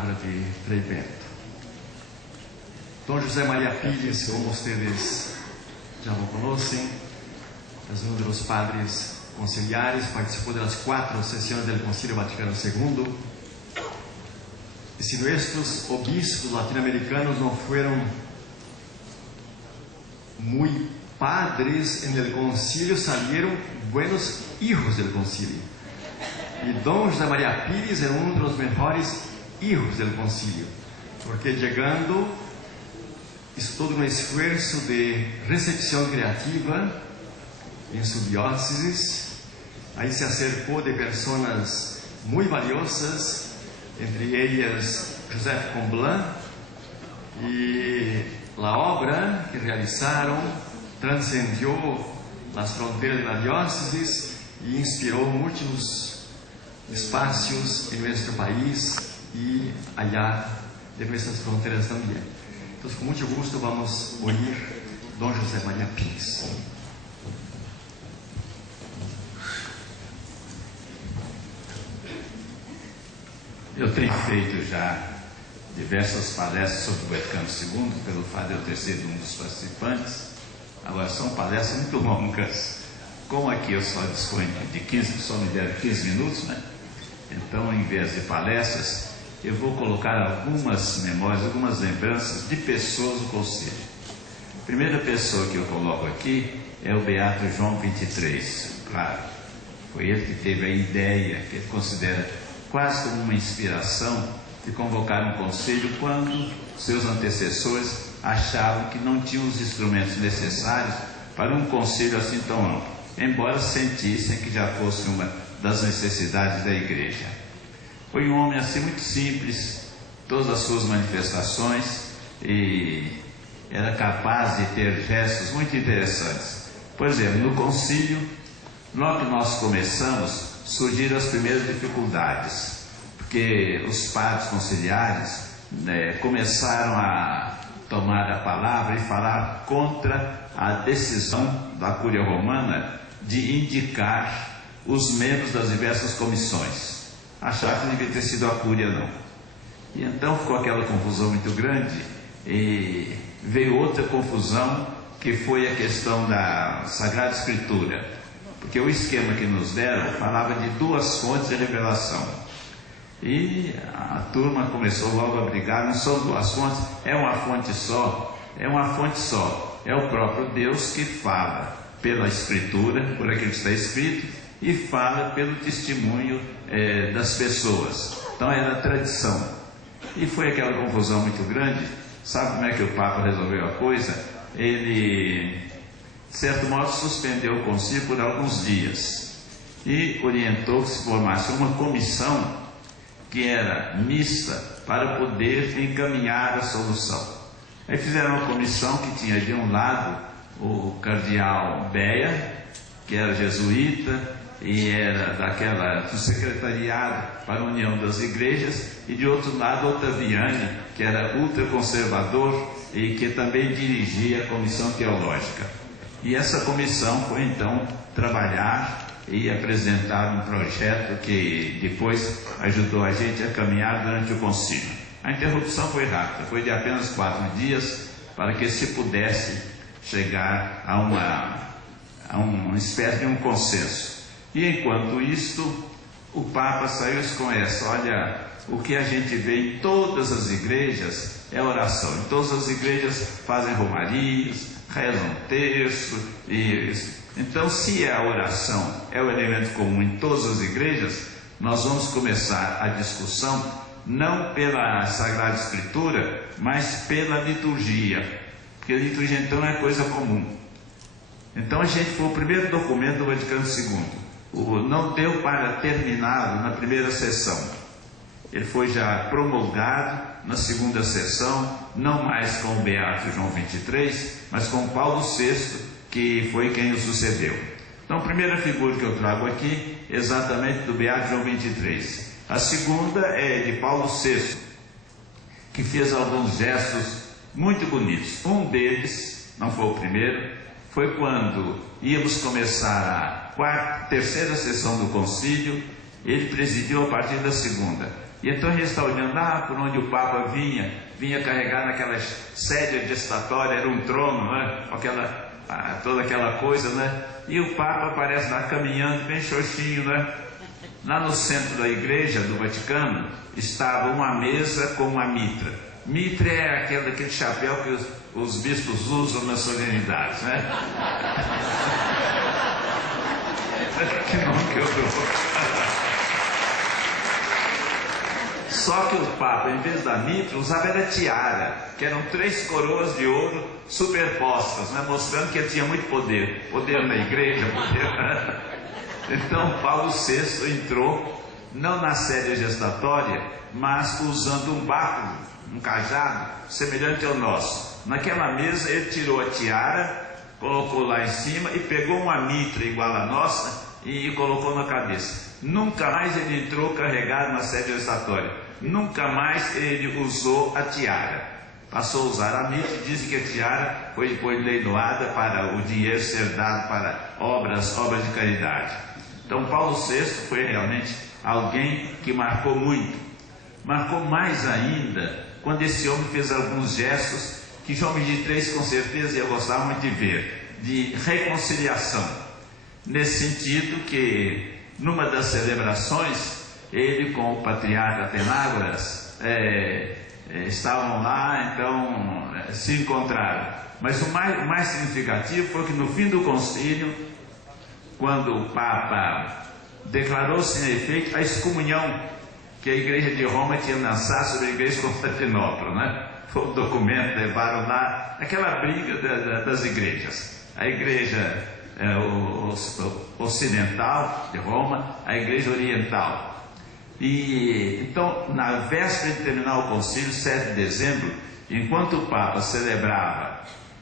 palavra de Frei Bento. Dom José María Pires, como ustedes ya lo conocen, es uno de los padres conciliares, participó de las 4 sesiones del Concilio Vaticano II. Y si nuestros obispos latinoamericanos no fueron muy padres en el concilio, salieron buenos hijos del concilio. Y Don José María Pires es uno de los mejores hijos del concilio, porque llegando, hizo todo un esfuerzo de recepción creativa en su diócesis. Ahí se acercó de personas muy valiosas, entre ellas Joseph Comblan, y la obra que realizaron trascendió las fronteras de la diócesis y inspiró muchos espacios en nuestro país y allá de nuestras fronteras también. Entonces, con mucho gusto vamos a oír Don José María Pires. Eu tenho feito já diversas palestras sobre o Vaticano II, pelo fato de eu ter sido um dos participantes. Agora, são palestras muito longas. Como aqui eu só disponho de 15, só me deram 15 minutos, né? Então, em vez de palestras, eu vou colocar algumas memórias, algumas lembranças de pessoas do Conselho. A primeira pessoa que eu coloco aqui é o Beato João XXIII, claro. Foi ele que teve a ideia, que ele considera quase como uma inspiração, de convocar um conselho quando seus antecessores achavam que não tinham os instrumentos necessários para um conselho assim tão amplo, embora sentissem que já fosse uma das necessidades da igreja. Foi um homem assim muito simples, todas as suas manifestações, e era capaz de ter gestos muito interessantes. Por exemplo, no concílio, logo que nós começamos, surgiram as primeiras dificuldades, porque os padres conciliares começaram a tomar a palavra e falar contra a decisão da Cúria Romana de indicar os membros das diversas comissões. Acharam que não devia ter sido a Cúria, não. E então ficou aquela confusão muito grande, e veio outra confusão, que foi a questão da Sagrada Escritura, porque o esquema que nos deram falava de 2 fontes de revelação, e a turma começou logo a brigar. Não são 2 fontes, é uma fonte só, é uma fonte só, é o próprio Deus que fala pela Escritura, por aquilo que está escrito, e fala pelo testemunho das pessoas. Então era a tradição, e foi aquela confusão muito grande. Sabe como é que o Papa resolveu a coisa? Ele, de certo modo, suspendeu o concílio por alguns dias e orientou que se formasse uma comissão que era mista para poder encaminhar a solução. Aí fizeram uma comissão que tinha de um lado o cardeal Beia, que era jesuíta e era do secretariado para a União das Igrejas, e de outro lado Ottaviani, que era ultraconservador e que também dirigia a comissão teológica. E essa comissão foi então trabalhar e apresentar um projeto que depois ajudou a gente a caminhar durante o concílio. A interrupção foi rápida, foi de apenas 4 dias, para que se pudesse chegar a uma espécie de um consenso. E enquanto isto, o Papa saiu com essa: olha, o que a gente vê em todas as igrejas é oração. Em todas as igrejas fazem romarias, rezam um terço, então, se a oração é o elemento comum em todas as igrejas, nós vamos começar a discussão não pela Sagrada Escritura, mas pela liturgia, porque a liturgia então é coisa comum. Então foi o primeiro documento do Vaticano II. Não deu para terminá-lo na primeira sessão. Ele foi já promulgado na segunda sessão, não mais com o Beato João XXIII, mas com Paulo VI, que foi quem o sucedeu. Então, a primeira figura que eu trago aqui é exatamente do Beato João XXIII. A segunda é de Paulo VI, que fez alguns gestos muito bonitos. Um deles, não foi o primeiro, foi quando íamos começar a terceira sessão do concílio. Ele presidiu a partir da segunda. E então a gente está olhando lá por onde o Papa vinha carregar naquela sédia gestatória, era um trono, né? Toda aquela coisa, né? E o Papa aparece lá caminhando, bem xoxinho, né? Lá no centro da igreja do Vaticano estava uma mesa com uma mitra. Mitra é aquele chapéu que os bispos usam nas solenidades, né? Que nome que eu dou. Só que o Papa, em vez da mitra, usava a tiara, que eram 3 coroas de ouro superpostas, né? Mostrando que ele tinha muito poder. Poder na igreja, poder... Então Paulo VI entrou, não na sédia gestatória, mas usando um báculo, um cajado, semelhante ao nosso. Naquela mesa ele tirou a tiara, colocou lá em cima e pegou uma mitra igual à nossa e colocou na cabeça. Nunca mais ele entrou carregado na sédia gestatória. Nunca mais ele usou a tiara. Passou a usar a mitra e dizem que a tiara foi depois leiloada para o dinheiro ser dado para obras de caridade. Então Paulo VI foi realmente alguém que marcou muito. Marcou mais ainda quando esse homem fez alguns gestos que João XXIII com certeza ia gostar muito de ver, de reconciliação. Nesse sentido que numa das celebrações, ele com o patriarca Atenágoras estavam lá, então se encontraram. Mas o mais significativo foi que no fim do concílio, quando o Papa declarou-se em efeito a excomunhão que a Igreja de Roma tinha lançado sobre a Igreja de Constantinopla, né? Foi um documento, levaram lá aquela briga das igrejas. A Igreja ocidental de Roma, a Igreja oriental. E então, na véspera de terminar o concílio, 7 de dezembro, enquanto o Papa celebrava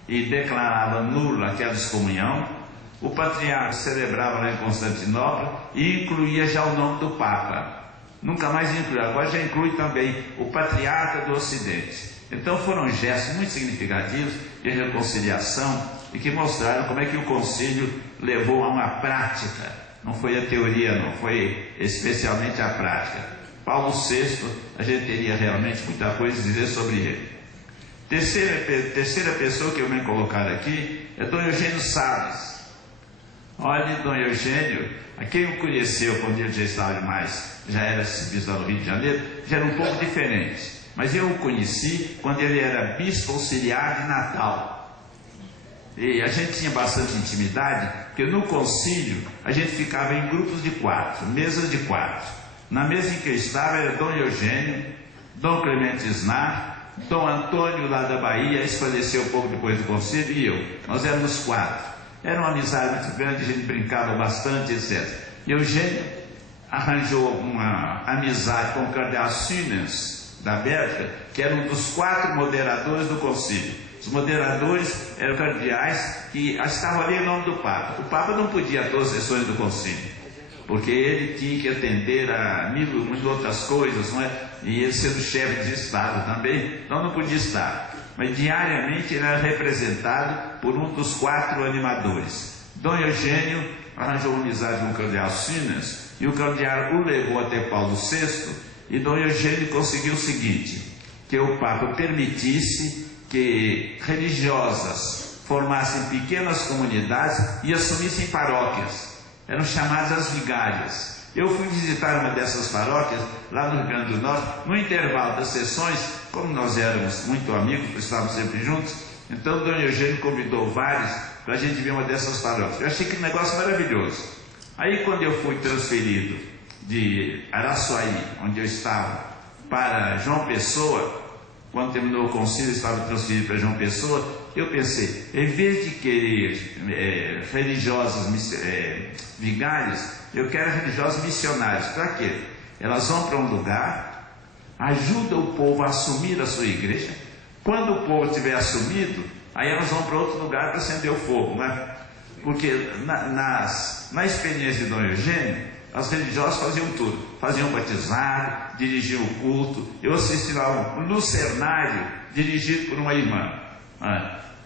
e declarava nula aquela excomunhão, o patriarca celebrava lá em Constantinopla e incluía já o nome do Papa. Nunca mais incluiu, agora já inclui também o patriarca do Ocidente. Então foram gestos muito significativos de reconciliação e que mostraram como é que o concílio levou a uma prática. Não foi a teoria, não, foi especialmente a prática. Paulo VI, a gente teria realmente muita coisa a dizer sobre ele. Terceira pessoa que eu venho colocar aqui é Dom Eugênio Salles. Olha, Dom Eugênio, a quem o conheceu quando ele já estava já era bispo do Rio de Janeiro, já era um pouco diferente. Mas eu o conheci quando ele era bispo auxiliar de Natal. E a gente tinha bastante intimidade, porque no concílio a gente ficava em grupos de 4, mesas de 4. Na mesa em que eu estava era Dom Eugênio, Dom Clemente Snar, Dom Antônio lá da Bahia, esse faleceu um pouco depois do concílio, e eu. Nós éramos 4. Era uma amizade muito grande, a gente brincava bastante, etc. E Eugênio arranjou uma amizade com o cardeal Sünens, da Bélgica, que era um dos 4 moderadores do concílio. Os moderadores eram cardeais que estavam ali em nome do Papa. O Papa não podia ir a todas as sessões do concílio, porque ele tinha que atender a mil outras coisas, não é? E ele sendo chefe de Estado também, então não podia estar. Mas diariamente ele era representado por um dos 4 animadores. Dom Eugênio arranjou uma amizade com o cardeal Sünens, e o cardeal o levou até Paulo VI, e Dom Eugênio conseguiu o seguinte, que o Papa permitisse que religiosas formassem pequenas comunidades e assumissem paróquias. Eram chamadas as vigárias. Eu fui visitar uma dessas paróquias, lá no Rio Grande do Norte, no intervalo das sessões, como nós éramos muito amigos, estávamos sempre juntos, então Dom Eugênio convidou vários para a gente ver uma dessas paróquias. Eu achei que negócio maravilhoso. Aí quando eu fui transferido de Araçuaí, onde eu estava, para João Pessoa, quando terminou o concílio, eu estava transferido para João Pessoa, eu pensei, em vez de querer religiosos vigários, eu quero religiosos missionários. Para quê? Elas vão para um lugar, ajudam o povo a assumir a sua igreja. Quando o povo tiver assumido, aí elas vão para outro lugar para acender o fogo, né? Porque na experiência de Dom Eugênio, as religiosas faziam tudo, faziam batizado, dirigiam o culto. Eu assisti lá um lucernário dirigido por uma irmã.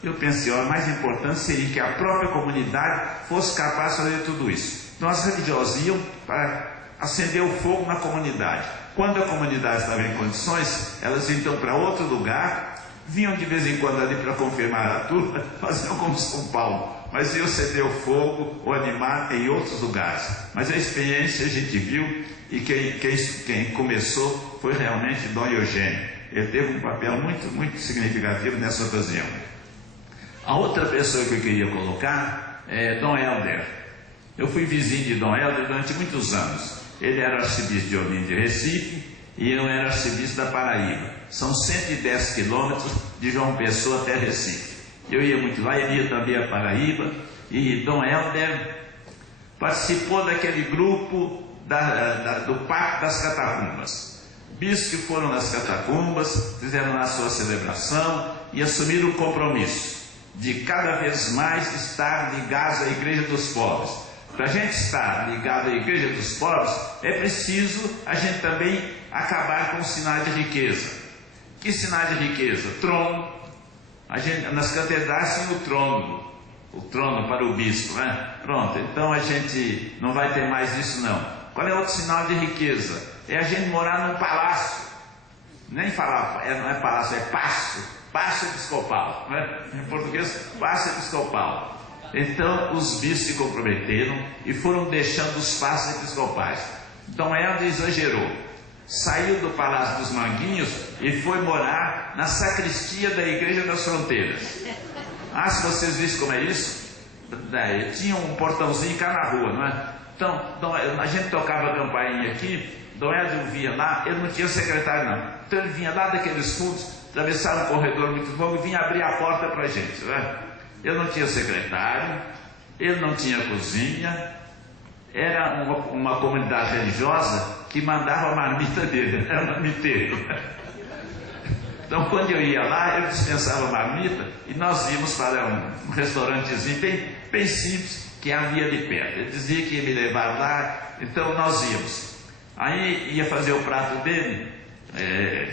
Eu pensei, o mais importante seria que a própria comunidade fosse capaz de fazer tudo isso. Então as religiosas iam para acender o fogo na comunidade. Quando a comunidade estava em condições, elas iam então para outro lugar, vinham de vez em quando ali para confirmar a turma, faziam como São Paulo, mas iam acender o fogo ou animar em outros lugares. Mas a experiência a gente viu, e quem começou foi realmente Dom Eugênio. Ele teve um papel muito significativo nessa ocasião. A outra pessoa que eu queria colocar é Dom Helder. Eu fui vizinho de Dom Helder durante muitos anos. Ele era arcebispo de Olinda de Recife e eu era arcebispo da Paraíba. São 110 quilômetros de João Pessoa até Recife. Eu ia muito lá, ele ia também a Paraíba, e Dom Helder participou daquele grupo do Pacto das Catacumbas. Bispos que foram nas catacumbas, fizeram a sua celebração e assumiram o compromisso de cada vez mais estar ligados à Igreja dos Pobres. Para a gente estar ligado à Igreja dos Pobres, é preciso a gente também acabar com os sinais de riqueza. Que sinais de riqueza? Trono. Nas catedrais tinha o trono para o bispo, né? Pronto, então a gente não vai ter mais isso não. Qual é outro sinal de riqueza? É a gente morar num palácio. Nem falar, não é palácio, é paço episcopal, né? Em português, paço episcopal. Então os bispos se comprometeram e foram deixando os paços episcopais. Dom Helder exagerou, saiu do Palácio dos Manguinhos e foi morar na sacristia da Igreja das Fronteiras. Se vocês vissem como é isso, tinha um portãozinho cá na rua, não é? Então, a gente tocava a campainha aqui, Dom Helder vinha lá, ele não tinha secretário não. Então ele vinha lá daqueles fundos, atravessava um corredor muito longo e vinha abrir a porta para a gente, não é? Ele não tinha secretário, ele não tinha cozinha, era uma comunidade religiosa que mandava a marmita dele, era marmiteiro. Então quando eu ia lá, ele dispensava a marmita e nós íamos para um restaurantezinho bem simples que havia de perto. Ele dizia que ia me levar lá, então nós íamos. Aí ia fazer o prato dele,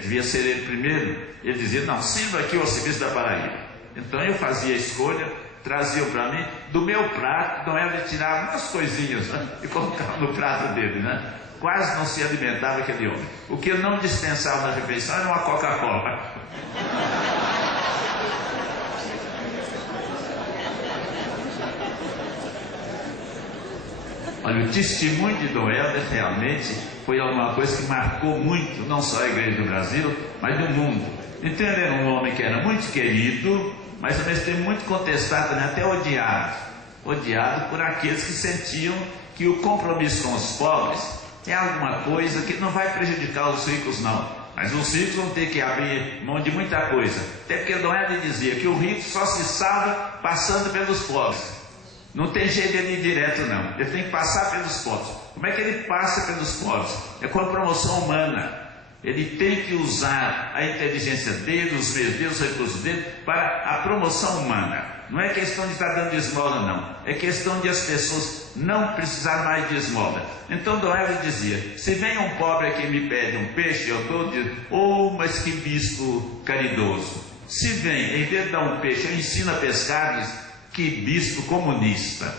devia ser ele primeiro, ele dizia, não, sirva aqui o arcebispo da Paraíba. Então eu fazia a escolha, trazia para mim, do meu prato, Dom Helder tirava umas coisinhas, né, e colocava no prato dele, né? Quase não se alimentava aquele homem. O que ele não dispensava na refeição era uma Coca-Cola. Olha, o testemunho de Dom Helder realmente foi alguma coisa que marcou muito, não só a Igreja do Brasil, mas do mundo. Então ele era um homem que era muito querido, mas ao mesmo tempo muito contestado, né? Até odiado por aqueles que sentiam que o compromisso com os pobres é alguma coisa que não vai prejudicar os ricos não, mas os ricos vão ter que abrir mão de muita coisa. Até porque Dom Helder dizia que o rico só se salva passando pelos pobres. Não tem jeito de ele ir direto não, ele tem que passar pelos pobres. Como é que ele passa pelos pobres? É com a promoção humana. Ele tem que usar a inteligência dele, os meios dele, os recursos dele para a promoção humana. Não é questão de estar dando de esmola não, é questão de as pessoas não precisar mais de esmola. Então Dom Helder dizia, se vem um pobre aqui e me pede um peixe, eu dou, mas que bispo caridoso. Se vem, em vez de dar um peixe, eu ensino a pescar, diz, que bispo comunista.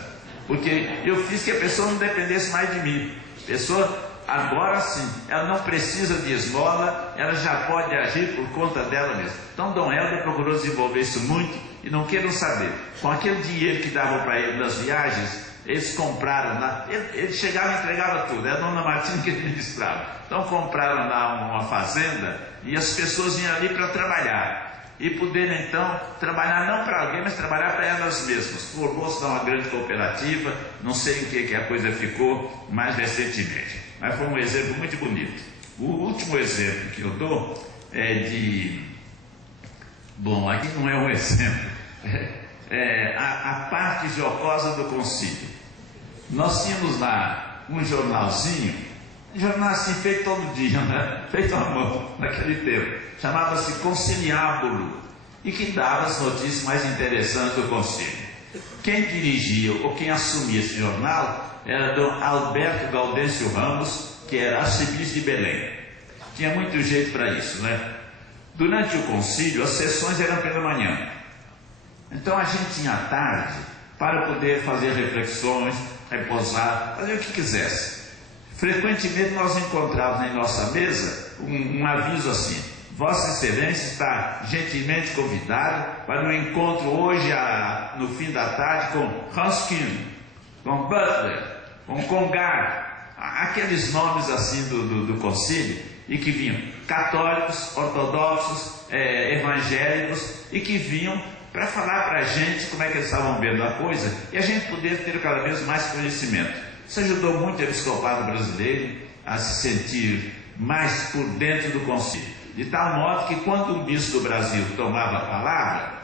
Porque eu fiz que a pessoa não dependesse mais de mim. A pessoa, agora sim, ela não precisa de esmola, ela já pode agir por conta dela mesma. Então Dom Helder procurou desenvolver isso muito e não queiram saber. Com aquele dinheiro que davam para ele nas viagens, eles compraram lá, ele chegava e entregava tudo, era a Dona Martina que administrava. Então compraram lá uma fazenda e as pessoas iam ali para trabalhar. E poderem então trabalhar não para alguém, mas trabalhar para elas mesmas. Formou-se uma grande cooperativa, não sei em que a coisa ficou mais recentemente. Mas foi um exemplo muito bonito. O último exemplo que eu dou é de... Bom, aqui não é um exemplo. A parte jocosa do concílio. Nós tínhamos lá um jornalzinho, assim feito todo dia, né? Feito à mão, naquele tempo. Chamava-se Conciliábulo, e que dava as notícias mais interessantes do concílio. Quem dirigia ou quem assumia esse jornal era Dom Alberto Gaudêncio Ramos, que era arcebispo de Belém. Tinha muito jeito para isso, né? Durante o concílio, as sessões eram pela manhã. Então a gente tinha a tarde para poder fazer reflexões, repousar, fazer o que quisesse. frequentemente nós encontrávamos em nossa mesa um aviso assim: Vossa Excelência está gentilmente convidado para um encontro hoje no fim da tarde com Ruskin, com Butler, com Congar, aqueles nomes assim do concílio, e que vinham católicos, ortodoxos, evangélicos, e que vinham para falar para a gente como é que eles estavam vendo a coisa, e a gente poder ter cada vez mais conhecimento. Isso ajudou muito o episcopado brasileiro a se sentir mais por dentro do concílio, de tal modo que quando um bispo do Brasil tomava a palavra,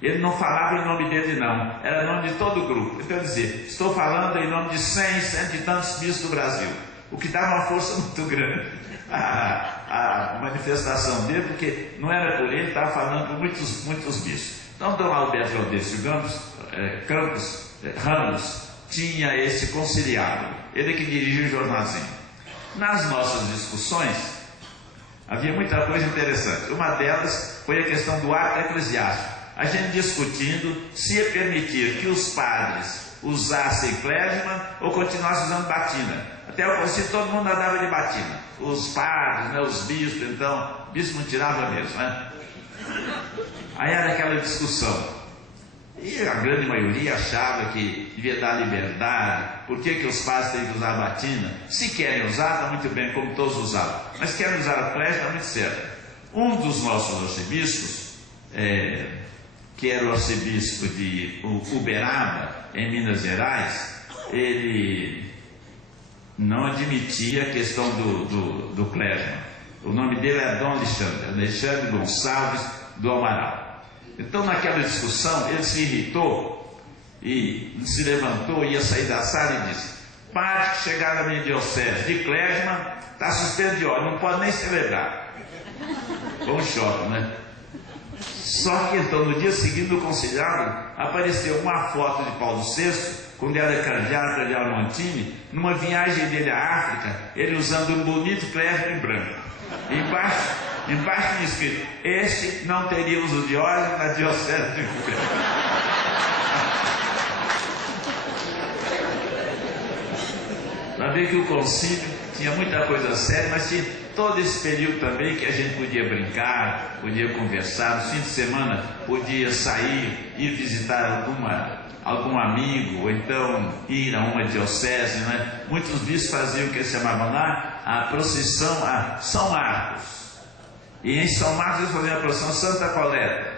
ele não falava em nome dele não, era em nome de todo o grupo. Então, dizer, estou falando em nome de 100, cento e tantos bispos do Brasil, o que dava uma força muito grande a manifestação dele, porque não era por ele, estava falando por muitos bispos. Então, Dom Alberto Gaudêncio Ramos tinha esse conciliário, ele que dirigia o jornalzinho. Nas nossas discussões havia muita coisa interessante. Uma delas foi a questão do ato eclesiástico, a gente discutindo se ia permitir que os padres usassem clésima ou continuassem usando batina. Até o concílio todo mundo andava de batina, os padres, né, os bispos. Então, o bispo não tirava mesmo, né? Aí era aquela discussão, e a grande maioria achava que devia dar liberdade. Por que os padres têm que usar a batina? Se querem usar, está muito bem, como todos usavam, mas querem usar a clésima, está muito certo. Um dos nossos arcebispos, que era o arcebispo de Uberaba, em Minas Gerais, ele não admitia a questão do clésima. O nome dele era Dom Alexandre Gonçalves do Amaral. Então, naquela discussão, ele se irritou e se levantou, ia sair da sala e disse: padre que chegar na minha diocese de clésima está suspenso de ordem, não pode nem celebrar. Foi um choque, né? Só que então, no dia seguinte do conciliário, apareceu uma foto de Paulo VI, quando era cardeal Montini, numa viagem dele à África, ele usando um bonito clésima em branco. Embaixo tinha escrito: este não teria uso de ordem na diocese de Uberaba. Para ver que o concílio tinha muita coisa séria, mas tinha todo esse período também que a gente podia brincar, podia conversar. No fim de semana podia sair, ir visitar algum amigo, ou então ir a uma diocese, né? Muitos bispos faziam o que eles chamavam lá a procissão a São Marcos. E em São Marcos eles faziam a procissão Santa Coleta.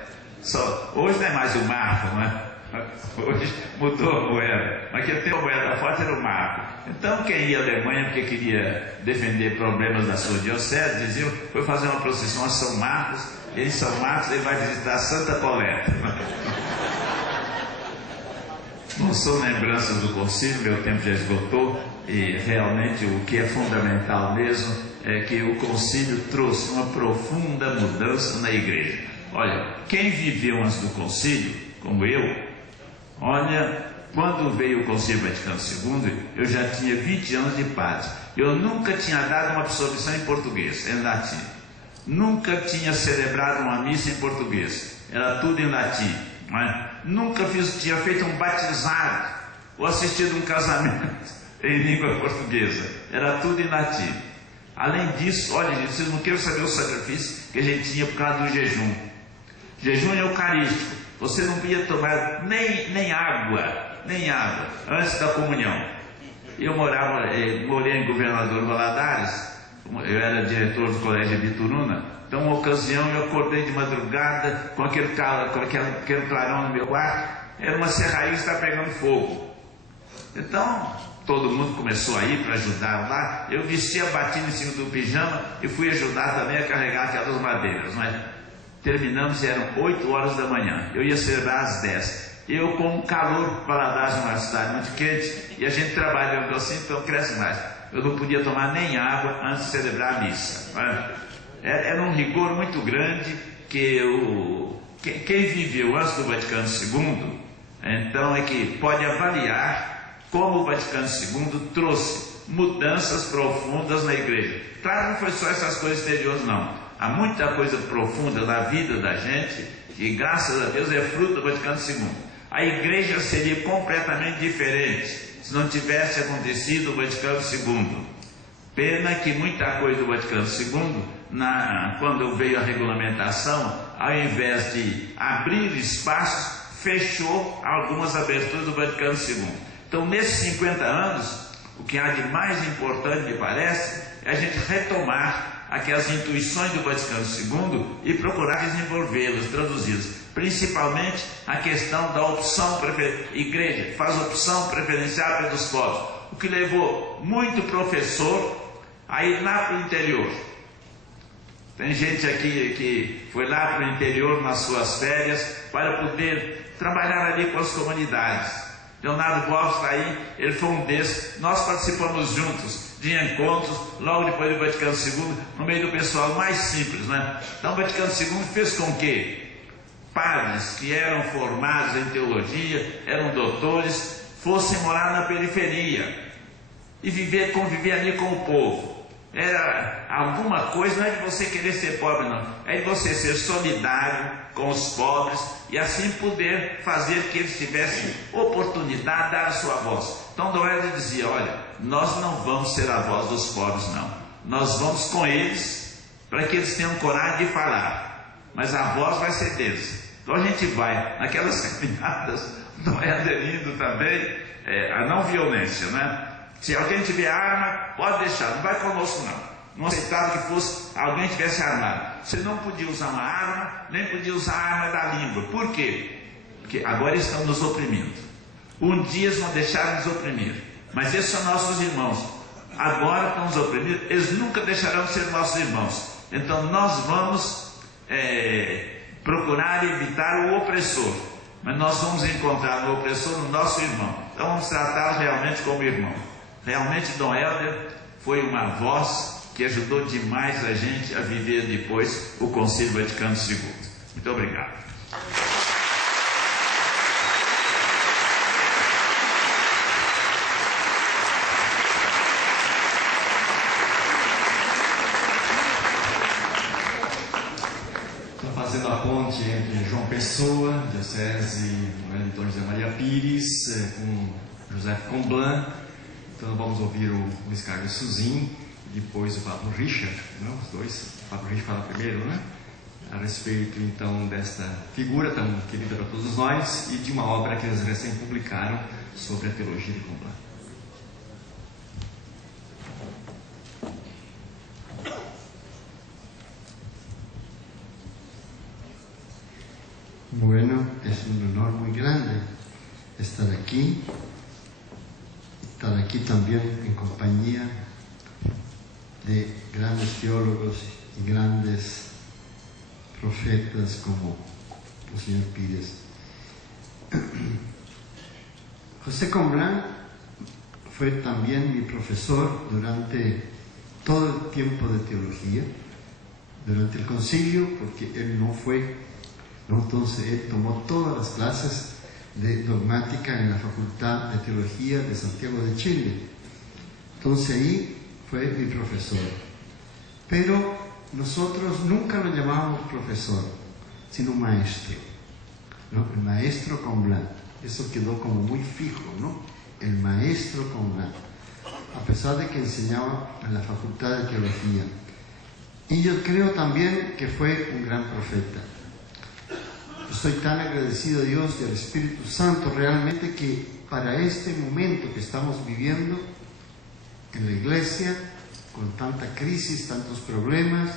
Hoje não é mais o Marco, né? Hoje mudou a moeda, mas que tem a moeda forte era o Marco. Então quem ia à Alemanha porque queria defender problemas da sua diocese, diziam, foi fazer uma procissão a São Marcos, e em São Marcos ele vai visitar Santa Coleta. Não são lembranças do concílio, meu tempo já esgotou, e realmente o que é fundamental mesmo é que o concílio trouxe uma profunda mudança na igreja. Olha, quem viveu antes do concílio, como eu, olha, quando veio o Concílio Vaticano II, eu já tinha 20 anos de padre. Eu nunca tinha dado uma absolvição em português, em latim. Nunca tinha celebrado uma missa em português, era tudo em latim. Nunca tinha feito um batizado ou assistido um casamento em língua portuguesa, era tudo em latim. Além disso, olha, gente, vocês não querem saber o sacrifício que a gente tinha por causa do jejum. Jejum eucarístico. Você não podia tomar nem água antes da comunhão. Eu morei em Governador Valadares, eu era diretor do Colégio Bituruna. Então, uma ocasião, eu acordei de madrugada com aquele clarão no meu quarto, era uma serraria que estava pegando fogo. Então, todo mundo começou a ir para ajudar lá. Eu vesti a batina em cima do pijama e fui ajudar também a carregar aquelas madeiras, mas terminamos, eram 8 horas da manhã. Eu ia celebrar às 10. Eu, com um calor, Valadares numa cidade muito quente, e a gente trabalhando assim, então cresce mais. Eu não podia tomar nem água antes de celebrar a missa. Era um rigor muito grande que quem viveu antes do Vaticano II, então é que pode avaliar como o Vaticano II trouxe mudanças profundas na igreja. Claro, não foi só essas coisas exteriores, não. Há muita coisa profunda na vida da gente que, graças a Deus, é fruto do Vaticano II. A igreja seria completamente diferente se não tivesse acontecido o Vaticano II. Pena que muita coisa do Vaticano II, quando veio a regulamentação, ao invés de abrir espaços, fechou algumas aberturas do Vaticano II. Então, nesses 50 anos, o que há de mais importante, me parece, é a gente retomar aquelas intuições do Vaticano II e procurar desenvolvê-las, traduzi-las. Principalmente a questão da opção preferencial. Igreja faz opção preferencial pelos pobres, o que levou muito professor a ir lá para o interior. Tem gente aqui que foi lá para o interior nas suas férias para poder trabalhar ali com as comunidades. Leonardo Borges está aí, ele foi um desses. Nós participamos juntos de encontros, logo depois do Vaticano II, no meio do pessoal mais simples, né? Então o Vaticano II fez com que padres que eram formados em teologia, eram doutores, fossem morar na periferia e conviver ali com o povo. Era alguma coisa, não é de você querer ser pobre, não, é de você ser solidário com os pobres e assim poder fazer que eles tivessem oportunidade de dar a sua voz. Então Dom Hélio dizia: olha, nós não vamos ser a voz dos pobres, não, nós vamos com eles para que eles tenham coragem de falar, mas a voz vai ser deles. Então a gente vai naquelas caminhadas. Dom Hélio é lindo também, a não violência, né? Se alguém tiver arma, pode deixar, não vai conosco não. Não aceitava que fosse alguém que tivesse armado. Você não podia usar uma arma, nem podia usar a arma da língua. Por quê? Porque agora eles estão nos oprimindo. Um dia eles vão deixar de nos oprimir, mas esses são nossos irmãos. Agora estão nos oprimindo, eles nunca deixarão de ser nossos irmãos. Então nós vamos procurar evitar o opressor, mas nós vamos encontrar no opressor o nosso irmão. Então vamos tratá-lo realmente como irmão. Realmente Dom Helder foi uma voz que ajudou demais a gente a viver depois o Concílio Vaticano II. Muito obrigado. Estou fazendo a ponte entre João Pessoa, Diocese de Dom José Maria Pires, com José Comblan. Então vamos ouvir o Luiz Carlos Suzin e depois o Pablo Richard, não? Os dois. O Pablo Richard fala primeiro, né? A respeito então desta figura tão querida para todos nós e de uma obra que eles recém publicaram sobre a teologia de Comblan. Bueno, es un honor muy grande estar aquí también en compañía de grandes teólogos y grandes profetas como el señor Pires. José Comblan fue también mi profesor durante todo el tiempo de teología, durante el concilio, porque él no fue, ¿no? Entonces él tomó todas las clases de dogmática en la Facultad de Teología de Santiago de Chile. Entonces ahí fue mi profesor. Pero nosotros nunca lo llamábamos profesor, sino maestro, ¿no? El maestro Comblan. Eso quedó como muy fijo, ¿no? El maestro Comblan, a pesar de que enseñaba en la Facultad de Teología. Y yo creo también que fue un gran profeta. Estoy tan agradecido a Dios y al Espíritu Santo realmente que para este momento que estamos viviendo en la iglesia, con tanta crisis, tantos problemas,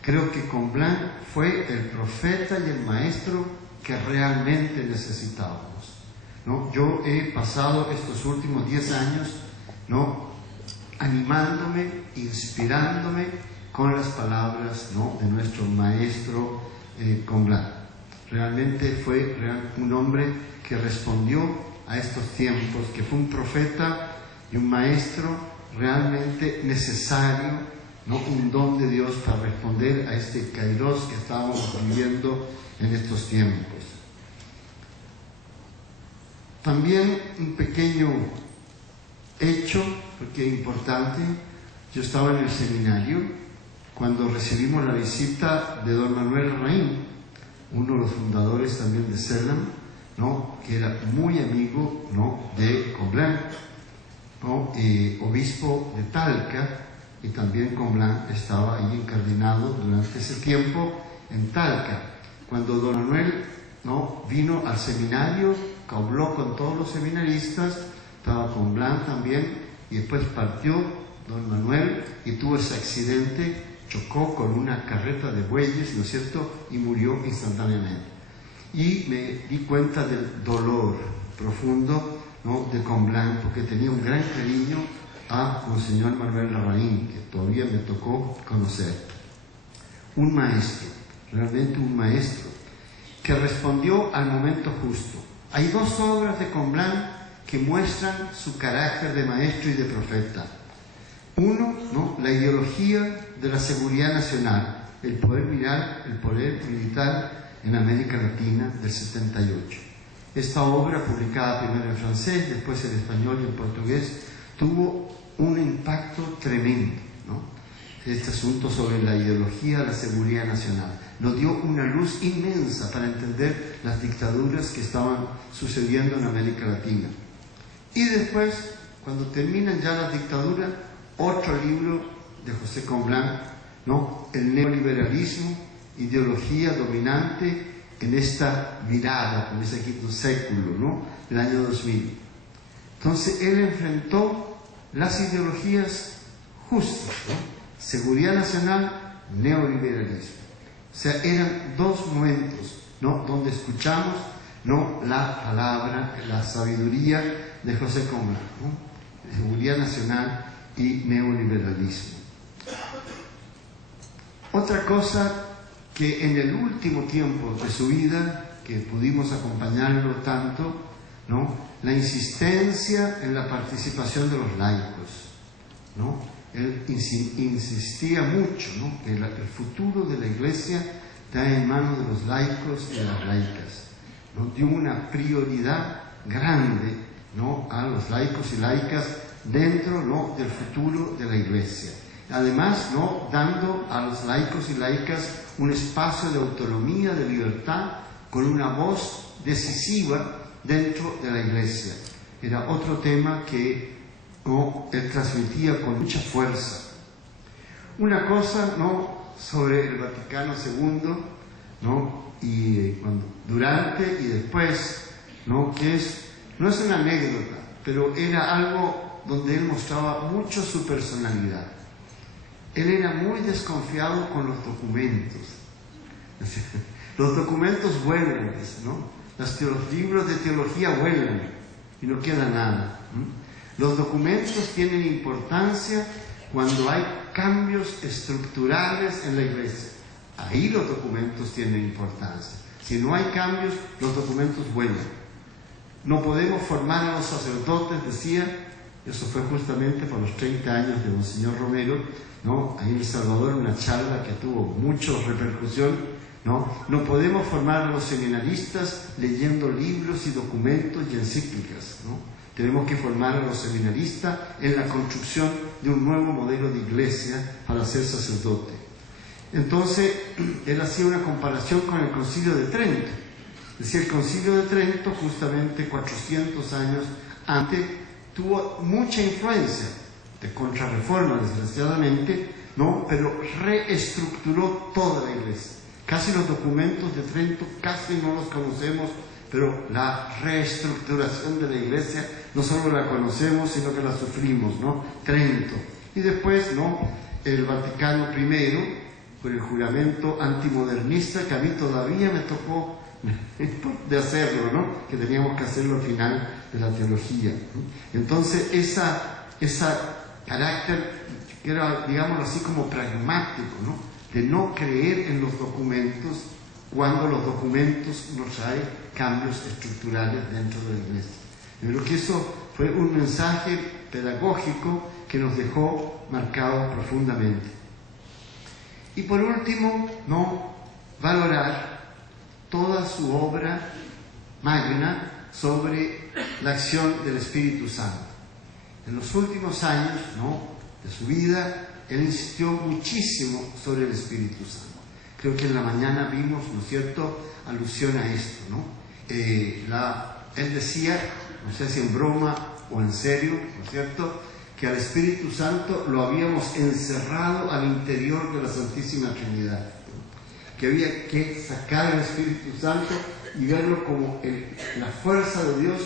creo que Comblan fue el profeta y el maestro que realmente necesitábamos, ¿no? Yo he pasado estos últimos 10 años, ¿no?, animándome, inspirándome con las palabras, ¿no?, de nuestro maestro Comblan. Realmente fue un hombre que respondió a estos tiempos, que fue un profeta y un maestro realmente necesario, ¿no?, un don de Dios para responder a este kairos que estábamos viviendo en estos tiempos. También un pequeño hecho, porque es importante, yo estaba en el seminario cuando recibimos la visita de don Manuel Raín, uno de los fundadores también de CELAM, ¿no?, que era muy amigo, ¿no?, de Comblan, ¿no?, obispo de Talca, y también Comblan estaba ahí incardinado durante ese tiempo en Talca. Cuando don Manuel, ¿no?, vino al seminario, que habló con todos los seminaristas, estaba Comblan también, y después partió don Manuel y tuvo ese accidente, chocó con una carreta de bueyes, ¿no es cierto?, y murió instantáneamente. Y me di cuenta del dolor profundo, ¿no?, de Comblan, porque tenía un gran cariño a Monseñor Manuel Larraín, que todavía me tocó conocer. Un maestro, realmente un maestro, que respondió al momento justo. Hay dos obras de Comblan que muestran su carácter de maestro y de profeta. Uno, ¿no?, la ideología de la seguridad nacional, el poder militar en América Latina del 78. Esta obra, publicada primero en francés, después en español y en portugués, tuvo un impacto tremendo, ¿no?, este asunto sobre la ideología de la seguridad nacional. Nos dio una luz inmensa para entender las dictaduras que estaban sucediendo en América Latina. Y después, cuando terminan ya las dictaduras, otro libro de José Comblan, ¿no?, el neoliberalismo, ideología dominante en esta mirada, en ese quinto século, ¿no?, del año 2000. Entonces él enfrentó las ideologías justas, ¿no?, seguridad nacional, neoliberalismo. O sea, eran dos momentos, ¿no?, donde escuchamos, ¿no?, la palabra, la sabiduría de José Comblan, ¿no?, seguridad nacional y neoliberalismo. Otra cosa que en el último tiempo de su vida, que pudimos acompañarlo tanto, ¿no?, la insistencia en la participación de los laicos, ¿no? Él insistía mucho, ¿no?, que el futuro de la Iglesia está en manos de los laicos y de las laicas, ¿no? Dio una prioridad grande, ¿no?, a los laicos y laicas dentro, ¿no?, del futuro de la Iglesia. Además, ¿no?, dando a los laicos y laicas un espacio de autonomía, de libertad, con una voz decisiva dentro de la Iglesia. Era otro tema que, ¿no?, él transmitía con mucha fuerza. Una cosa, ¿no?, sobre el Vaticano II, ¿no?, y durante y después, ¿no?, que no es una anécdota, pero era algo donde él mostraba mucho su personalidad. Él era muy desconfiado con los documentos. Los documentos vuelven, ¿no? Los libros de teología vuelven y no queda nada. Los documentos tienen importancia cuando hay cambios estructurales en la Iglesia. Ahí los documentos tienen importancia. Si no hay cambios, los documentos vuelven. No podemos formar a los sacerdotes, decía, eso fue justamente por los 30 años de Monseñor Romero, ¿no?, ahí en El Salvador, una charla que tuvo mucha repercusión, ¿no? No podemos formar a los seminaristas leyendo libros y documentos y encíclicas, ¿no? Tenemos que formar a los seminaristas en la construcción de un nuevo modelo de iglesia para ser sacerdote. Entonces, él hacía una comparación con el Concilio de Trento. Decía, el Concilio de Trento, justamente 400 años antes, tuvo mucha influencia de contrarreforma, desgraciadamente, ¿no?, pero reestructuró toda la iglesia. Casi los documentos de Trento casi no los conocemos, pero la reestructuración de la iglesia no solo la conocemos, sino que la sufrimos, ¿no? Trento. Y después, ¿no?, el Vaticano I, con el juramento antimodernista, que a mí todavía me tocó de hacerlo, ¿no?, que teníamos que hacerlo al final de la teología, ¿no? Entonces, esa carácter que era, digámoslo así, como pragmático, ¿no?, de no creer en los documentos cuando los documentos nos traen cambios estructurales dentro de la iglesia. Yo creo que eso fue un mensaje pedagógico que nos dejó marcados profundamente. Y por último, ¿no?, valorar toda su obra magna sobre la acción del Espíritu Santo. En los últimos años, ¿no?, de su vida, él insistió muchísimo sobre el Espíritu Santo. Creo que en la mañana vimos, ¿no es cierto?, alusión a esto, ¿no? Él decía, no sé si en broma o en serio, ¿no es cierto?, que al Espíritu Santo lo habíamos encerrado al interior de la Santísima Trinidad, que había que sacar al Espíritu Santo y verlo como la fuerza de Dios,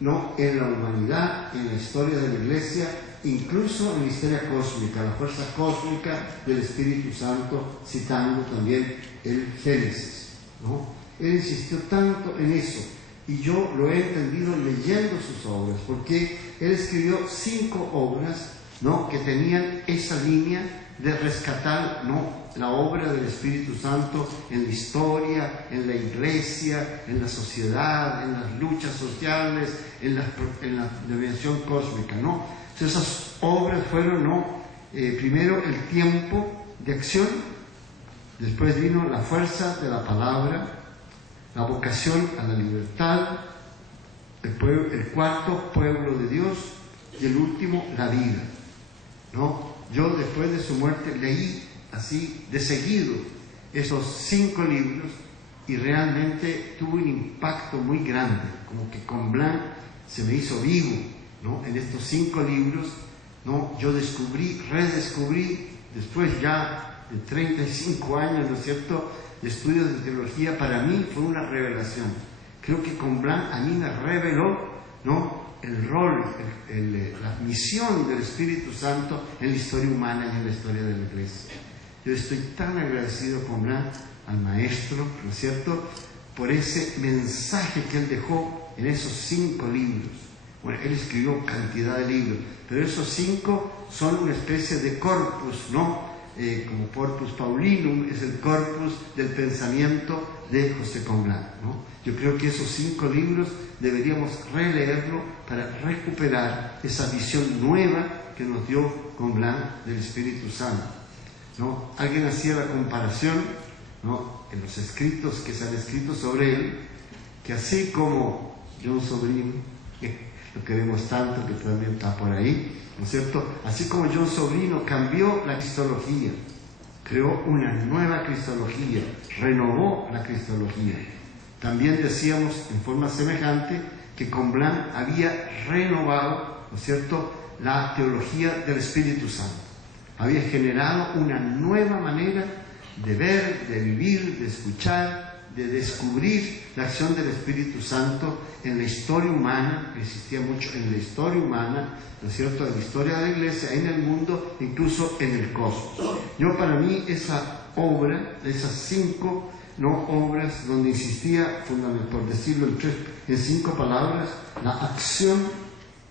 ¿no?, en la humanidad, en la historia de la Iglesia, incluso en la historia cósmica, la fuerza cósmica del Espíritu Santo, citando también el Génesis, ¿no? Él insistió tanto en eso, y yo lo he entendido leyendo sus obras, porque él escribió 5 obras, ¿no?, que tenían esa línea de rescatar, ¿no?, la obra del Espíritu Santo en la historia, en la Iglesia, en la sociedad, en las luchas sociales, en la dimensión cósmica, ¿no? Entonces, esas obras fueron, ¿no?, primero el tiempo de acción, después vino la fuerza de la palabra, la vocación a la libertad, el cuarto, pueblo de Dios, y el último, la vida, ¿no? Yo después de su muerte leí así de seguido esos 5 libros y realmente tuvo un impacto muy grande, como que Comblan se me hizo vivo, ¿no? En estos 5 libros, ¿no?, yo redescubrí, después ya de 35 años, ¿no es cierto?, de estudios de teología, para mí fue una revelación. Creo que Comblan a mí me reveló, ¿no?, el rol, la misión del Espíritu Santo en la historia humana y en la historia de la Iglesia. Yo estoy tan agradecido con Comblan, al maestro, ¿no es cierto?, por ese mensaje que él dejó en esos 5 libros. Bueno, él escribió cantidad de libros, pero esos 5 son una especie de corpus, ¿no? Como Corpus Paulinum es el corpus del pensamiento de José Comblan, ¿no? Yo creo que esos 5 libros deberíamos releerlo para recuperar esa visión nueva que nos dio Comblan del Espíritu Santo, ¿no? Alguien hacía la comparación, ¿no?, en los escritos que se han escrito sobre él, que así como John Sobrino, lo queremos tanto, que también está por ahí, ¿no es cierto?, así como John Sobrino cambió la cristología, creó una nueva cristología, renovó la cristología, también decíamos en forma semejante que Comblan había renovado, ¿no es cierto?, la teología del Espíritu Santo, había generado una nueva manera de ver, de vivir, de escuchar, de descubrir la acción del Espíritu Santo en la historia humana, que existía mucho en la historia humana, ¿no es cierto?, en la historia de la Iglesia, en el mundo, incluso en el cosmos. Yo, para mí, esa obra, esas 5, ¿no?, obras donde insistía, por decirlo en 5 palabras, la acción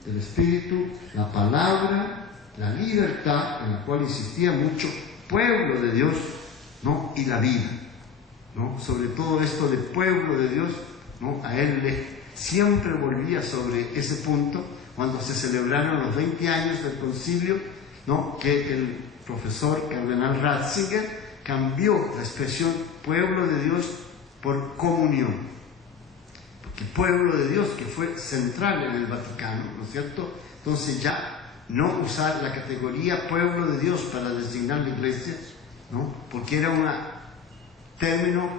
del Espíritu, la palabra, la libertad, en la cual insistía mucho, pueblo de Dios, ¿no?, y la vida, ¿no? Sobre todo esto de pueblo de Dios, ¿no?, a él siempre volvía sobre ese punto cuando se celebraron los 20 años del concilio, ¿no?, que el profesor cardenal Ratzinger cambió la expresión pueblo de Dios por comunión, porque pueblo de Dios, que fue central en el Vaticano, ¿no es cierto?, entonces ya no usar la categoría pueblo de Dios para designar la Iglesia, ¿no?, porque era un término,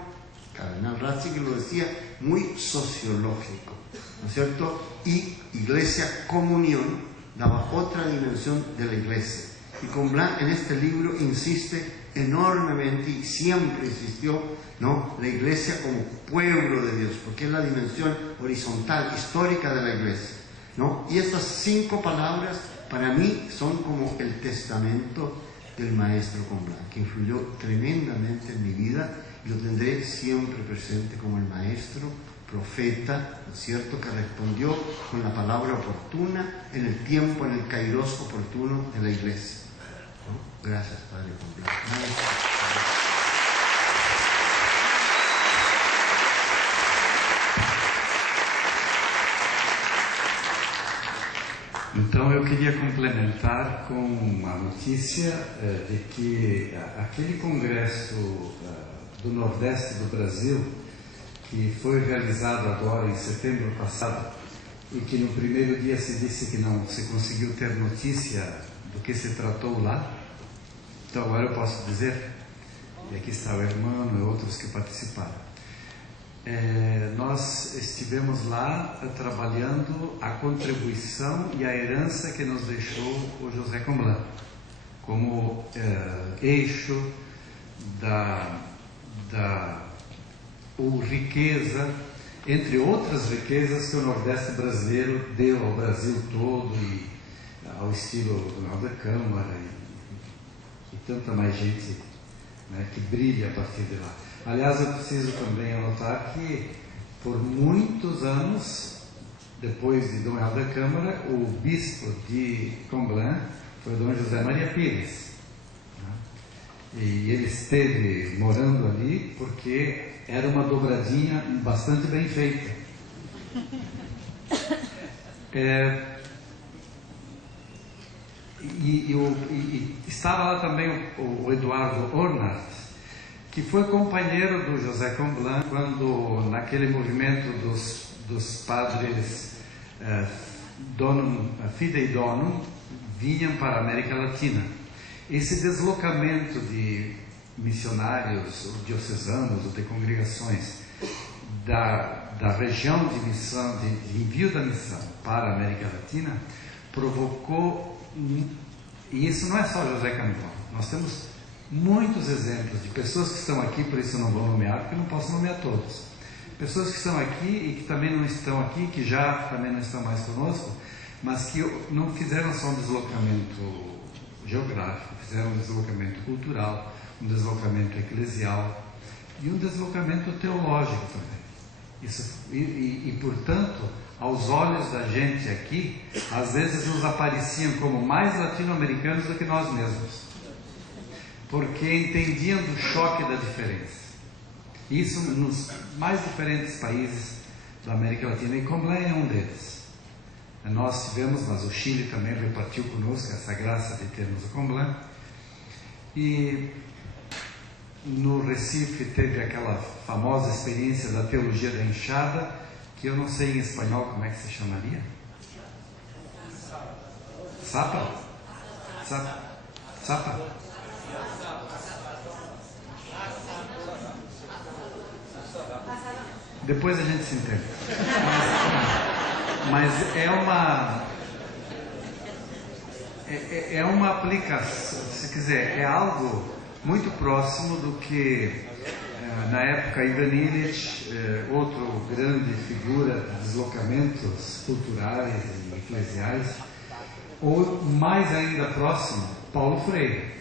cardenal Ratzinger lo decía, muy sociológico, ¿no es cierto?, y Iglesia, comunión, daba otra dimensión de la Iglesia. Y Comblan en este libro insiste enormemente, y siempre insistió, ¿no?, la Iglesia como pueblo de Dios, porque es la dimensión horizontal, histórica de la Iglesia, ¿no? Y estas 5 palabras para mí son como el testamento del maestro Comblan, que influyó tremendamente en mi vida, y lo tendré siempre presente como el maestro, profeta, ¿no es cierto?, que respondió con la palabra oportuna, en el tiempo, en el kairos oportuno de la Iglesia, ¿no? Gracias, Padre Comblan. Então eu queria complementar com a notícia de que aquele congresso do Nordeste do Brasil, que foi realizado agora em setembro passado, e que no primeiro dia se disse que não se conseguiu ter notícia do que se tratou lá, então agora eu posso dizer, e aqui está o irmão e outros que participaram. nós estivemos lá trabalhando a contribuição e a herança que nos deixou o José Comblan, como eixo ou riqueza, entre outras riquezas que o Nordeste brasileiro deu ao Brasil todo, e ao estilo do Manuel da Câmara e tanta mais gente, né, que brilha a partir de lá. Aliás, eu preciso também anotar que por muitos anos, depois de Dom Manuel da Câmara, o bispo de Comblan foi Dom José Maria Pires, né? E ele esteve morando ali porque era uma dobradinha bastante bem feita. E estava lá também o Eduardo Ornart, que foi companheiro do José Comblan quando, naquele movimento dos padres Fidei Donum, vinham para a América Latina. Esse deslocamento de missionários, ou diocesanos, ou de congregações da região de missão, de envio da missão para a América Latina, provocou, e isso não é só José Comblan, nós temos muitos exemplos de pessoas que estão aqui, por isso eu não vou nomear, porque eu não posso nomear todos, pessoas que estão aqui e que também não estão aqui, que já também não estão mais conosco, mas que não fizeram só um deslocamento geográfico, fizeram um deslocamento cultural, um deslocamento eclesial e um deslocamento teológico também. Portanto, aos olhos da gente aqui, às vezes nos apareciam como mais latino-americanos do que nós mesmos, porque entendiam do choque da diferença. Isso nos mais diferentes países da América Latina, e Comblan é um deles. Nós tivemos, mas o Chile também repartiu conosco essa graça de termos o Comblan. E no Recife teve aquela famosa experiência da teologia da enxada, que eu não sei em espanhol como é que se chamaria. Sapa? Sapa? Sapa? Depois a gente se entende. Mas é uma aplicação, se quiser, é algo muito próximo do que na época Ivan Illich, outro grande figura de deslocamentos culturais e eclesiais, ou mais ainda próximo, Paulo Freire,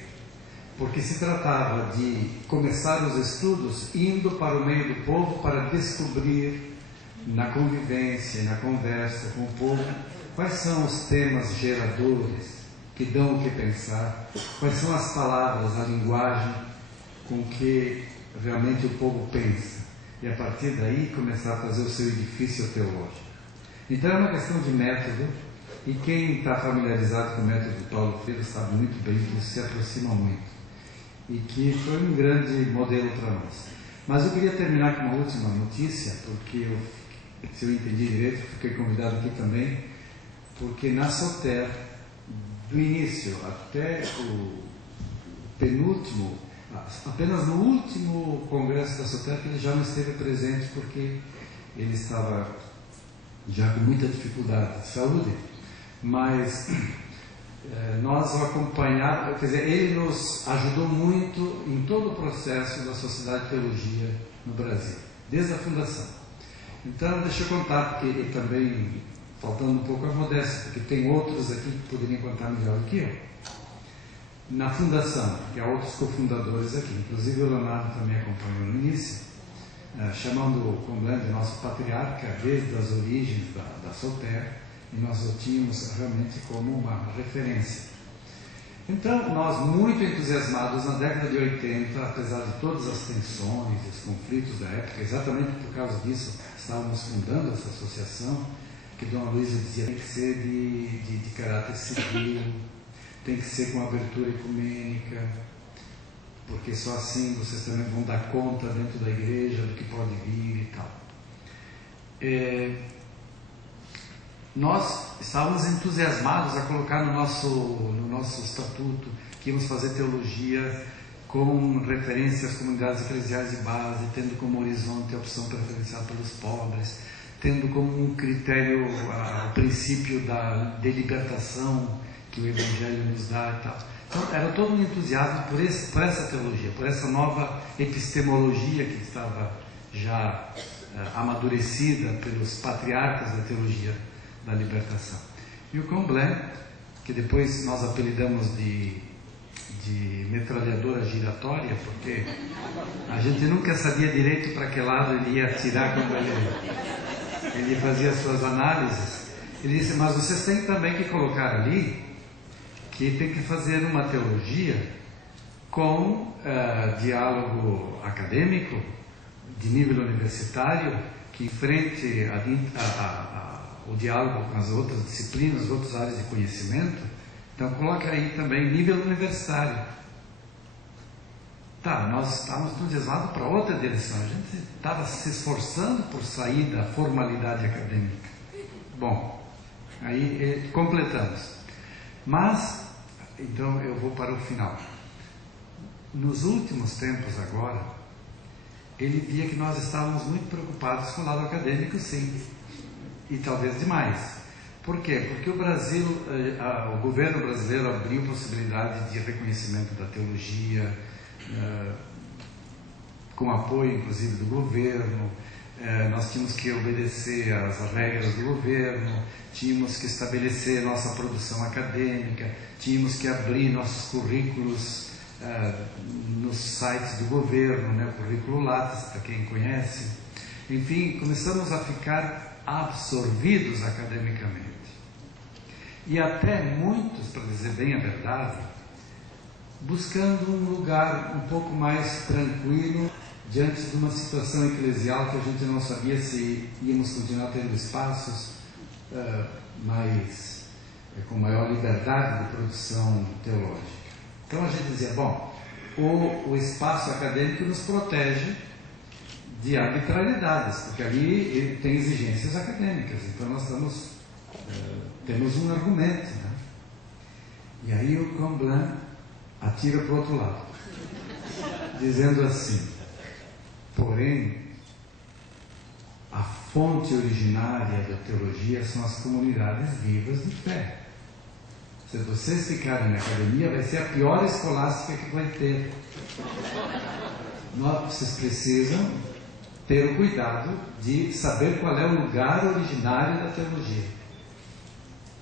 porque se tratava de começar os estudos indo para o meio do povo para descobrir, na convivência, na conversa com o povo, quais são os temas geradores que dão o que pensar, quais são as palavras, a linguagem com que realmente o povo pensa, e a partir daí começar a fazer o seu edifício teológico. Então é uma questão de método, e quem está familiarizado com o método de Paulo Freire sabe muito bem que isso se aproxima muito, e que foi um grande modelo para nós. Mas eu queria terminar com uma última notícia, porque se eu entendi direito, fiquei convidado aqui também, porque na Soter, do início até o penúltimo, apenas no último congresso da Soter que ele já não esteve presente, porque ele estava já com muita dificuldade de saúde, mas nós o acompanhávamos, quer dizer, ele nos ajudou muito em todo o processo da Sociedade de Teologia no Brasil, desde a fundação. Então, deixa eu contar, porque ele também, faltando um pouco a modéstia, porque tem outros aqui que poderiam contar melhor do que eu. Na fundação, que há outros cofundadores aqui, inclusive o Leonardo também acompanhou no início, chamando o Comblan de nosso patriarca desde as origens da Soter, e nós o tínhamos realmente como uma referência. Então, nós muito entusiasmados na década de 80, apesar de todas as tensões, os conflitos da época, exatamente por causa disso, estávamos fundando essa associação, que Dona Luísa dizia tem que ser de caráter civil, tem que ser com abertura ecumênica, porque só assim vocês também vão dar conta dentro da igreja do que pode vir e tal. Nós estávamos entusiasmados a colocar no nosso estatuto que íamos fazer teologia com referência às comunidades eclesiais de base, tendo como horizonte a opção preferencial pelos pobres, tendo como um critério o princípio de libertação que o Evangelho nos dá e tal. Então, era todo um entusiasmo por essa teologia, por essa nova epistemologia que estava já amadurecida pelos patriarcas da teologia da libertação. E o Comblain, que depois nós apelidamos de metralhadora giratória, porque a gente nunca sabia direito para que lado ele ia atirar quando ele fazia as suas análises. Ele disse, mas vocês têm também que colocar ali que tem que fazer uma teologia com diálogo acadêmico, de nível universitário, que enfrente o diálogo com as outras disciplinas, outras áreas de conhecimento. Então coloca aí também nível universitário. Tá, nós estávamos entusiasmados para outra direção, a gente estava se esforçando por sair da formalidade acadêmica. Bom, aí completamos. Mas, então eu vou para o final. Nos últimos tempos agora, ele via que nós estávamos muito preocupados com o lado acadêmico, sim, e talvez demais. Por quê? Porque o Brasil, o governo brasileiro abriu possibilidade de reconhecimento da teologia, com apoio inclusive do governo. Nós tínhamos que obedecer às regras do governo, tínhamos que estabelecer nossa produção acadêmica, tínhamos que abrir nossos currículos nos sites do governo, né? O currículo Lattes, para quem conhece. Enfim, começamos a ficar absorvidos academicamente. E até muitos, para dizer bem a verdade, buscando um lugar um pouco mais tranquilo diante de uma situação eclesial que a gente não sabia se íamos continuar tendo espaços com maior liberdade de produção teológica. Então a gente dizia, bom, o espaço acadêmico nos protege de arbitrariedades, porque ali tem exigências acadêmicas, então nós temos um argumento, né? E aí o Comblain atira para o outro lado, dizendo assim, porém, a fonte originária da teologia são as comunidades vivas de fé. Se vocês ficarem na academia, vai ser a pior escolástica que vai ter. Vocês precisam ter o cuidado de saber qual é o lugar originário da teologia.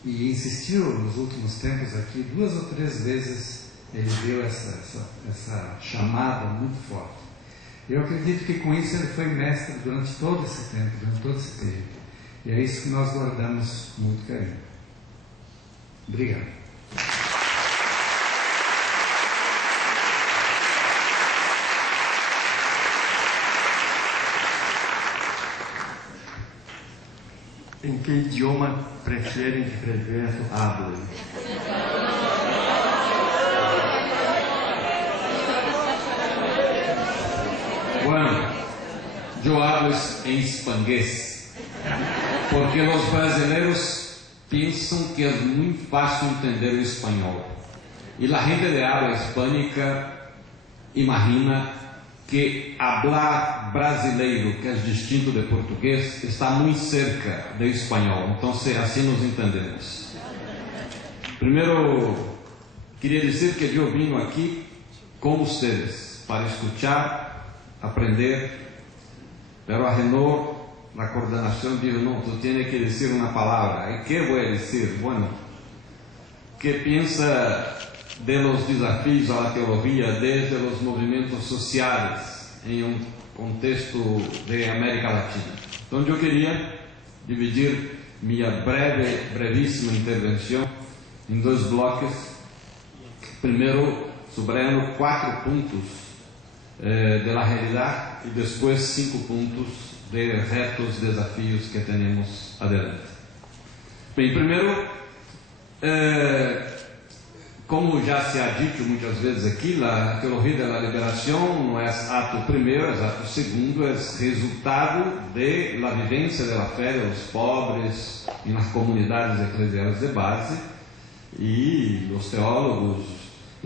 E insistiu nos últimos tempos aqui, 2 ou 3 vezes ele deu essa chamada muito forte. Eu acredito que com isso ele foi mestre durante todo esse tempo, durante todo esse período. E é isso que nós guardamos com muito carinho. Obrigado. Em que idioma preferem que Fredberto hable? Bueno, yo hablo en espangués, porque los brasileños piensan que es muy fácil entender el español. Y la gente de habla hispánica imagina que hablar brasileiro, que é distinto de português, está muito cerca do espanhol. Então, assim nos entendemos. Primeiro, queria dizer que eu vim aqui com vocês para escutar, aprender, pero a Renault, na coordenação, dijo, não, tu tienes que dizer uma palavra. E que vou dizer? Bueno, que pensa de los desafios a la teología desde los movimientos sociales en un contexto de América Latina. Então eu queria dividir minha brevíssima intervenção em 2 blocos. Primeiro, subrayando 4 pontos de la realidad e depois 5 pontos de retos, desafios que temos adelante. Bem, primeiro, como já se ha dito muitas vezes aqui, a teologia da liberação não é ato primeiro, é ato segundo, é resultado de la vivência da fé dos pobres nas comunidades eclesiais de base, e os teólogos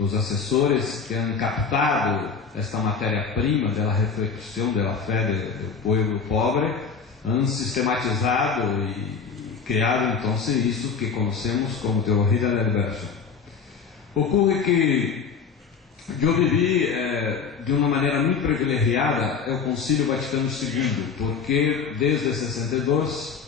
os assessores que han captado esta matéria-prima da reflexão da fé do povo pobre, han sistematizado e criado então isso que conhecemos como teoria da liberação. Ocorre que eu vivi de uma maneira muito privilegiada o Concílio Vaticano II, porque desde 62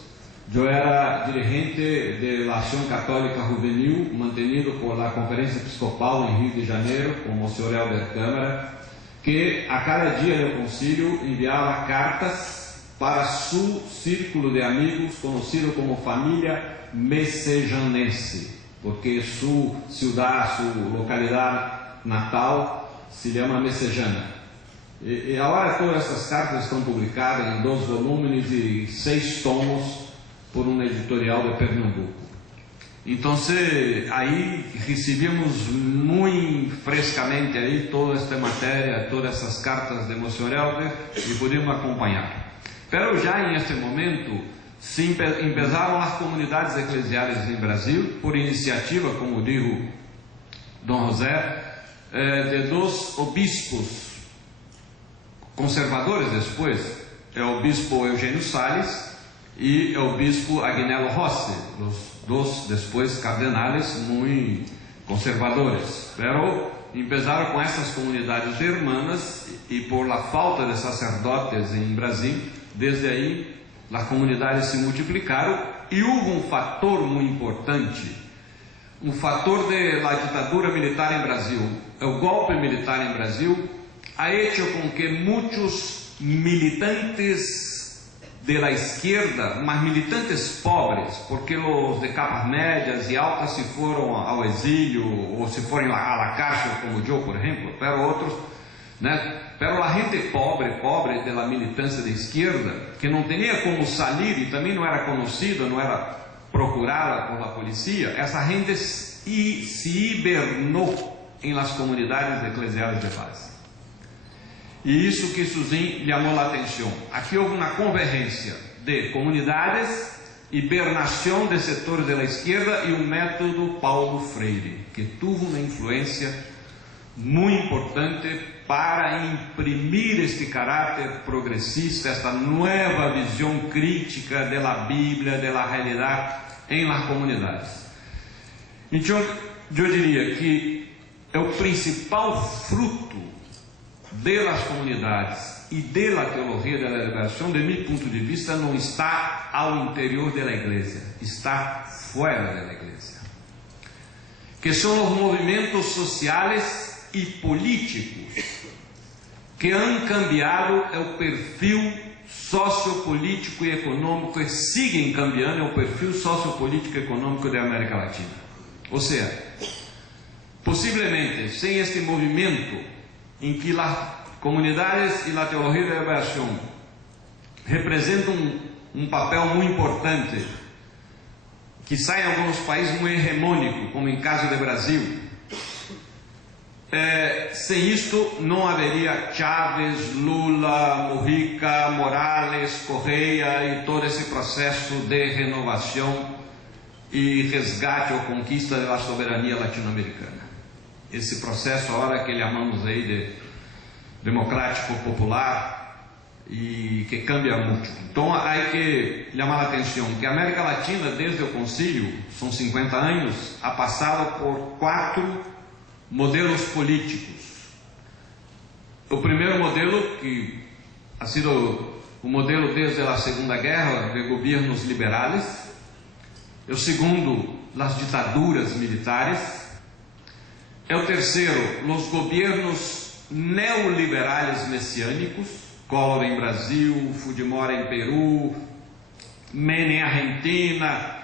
eu era dirigente da Ação Católica Juvenil, mantenido por la Conferência Episcopal em Rio de Janeiro, com o Sr. Helder Câmara, que a cada dia do concílio enviava cartas para seu círculo de amigos, conhecido como família messejanense, porque sua cidade, sua localidade natal se chama Messejana. E agora todas essas cartas estão publicadas em 2 volumes e 6 tomos por um editorial de Pernambuco. Então, aí recebemos muito frescamente aí toda esta matéria, todas essas cartas de Sr. Helder e podemos acompanhar. Pero já em este momento se empezaram as comunidades eclesiais em Brasil, por iniciativa, como dijo Dom José, de 2 obispos conservadores depois, o bispo Eugênio Salles e o bispo Agnello Rossi, os 2 depois cardenales muito conservadores. Pero empezaram com essas comunidades hermanas e por la falta de sacerdotes em Brasil, desde aí as comunidades se multiplicaram e houve um fator muito importante, um fator da ditadura militar em Brasil. O golpe militar em Brasil ha hecho com que muitos militantes de la izquierda, mas militantes pobres, porque os de capas médias e altas se foram ao exílio ou se foram a la cárcel, como eu, por exemplo, pero outros, né? Pero a gente pobre de la militância de esquerda, que não tinha como sair e também não era conhecida, não era procurada por la policía, essa gente se hibernou em las comunidades eclesiais de base. E isso que Suzin chamou a atenção. Aqui houve uma convergência de comunidades, hibernação de setores da esquerda e um método Paulo Freire, que teve uma influência muito importante para imprimir este caráter progressista, esta nova visão crítica da Bíblia, da realidade em las comunidades. Então, eu diria que o principal fruto das comunidades e da teologia da liberação, de meu ponto de vista, não está ao interior da igreja, está fora da igreja, que são os movimentos sociais e políticos que han cambiado o perfil sociopolítico e econômico e seguem cambiando o perfil sociopolítico e econômico da América Latina. Ou seja, possivelmente sem este movimento em que as comunidades e a teologia da liberação representam um papel muito importante, que sai em alguns países muito hegemônico, como em caso do Brasil. Sem isto não haveria Chávez, Lula, Mujica, Morales, Correia e todo esse processo de renovação e resgate ou conquista da soberania latino-americana. Esse processo, agora que chamamos aí de democrático popular e que cambia muito. Então, há que chamar a atenção que a América Latina, desde o concílio, são 50 anos, ha passado por 4 modelos políticos. O primeiro modelo, que ha sido o modelo desde a Segunda Guerra, de governos liberais. O segundo, as ditaduras militares. O terceiro, os governos neoliberais messiânicos, Collor em Brasil, Fujimori em Peru, Menem em Argentina,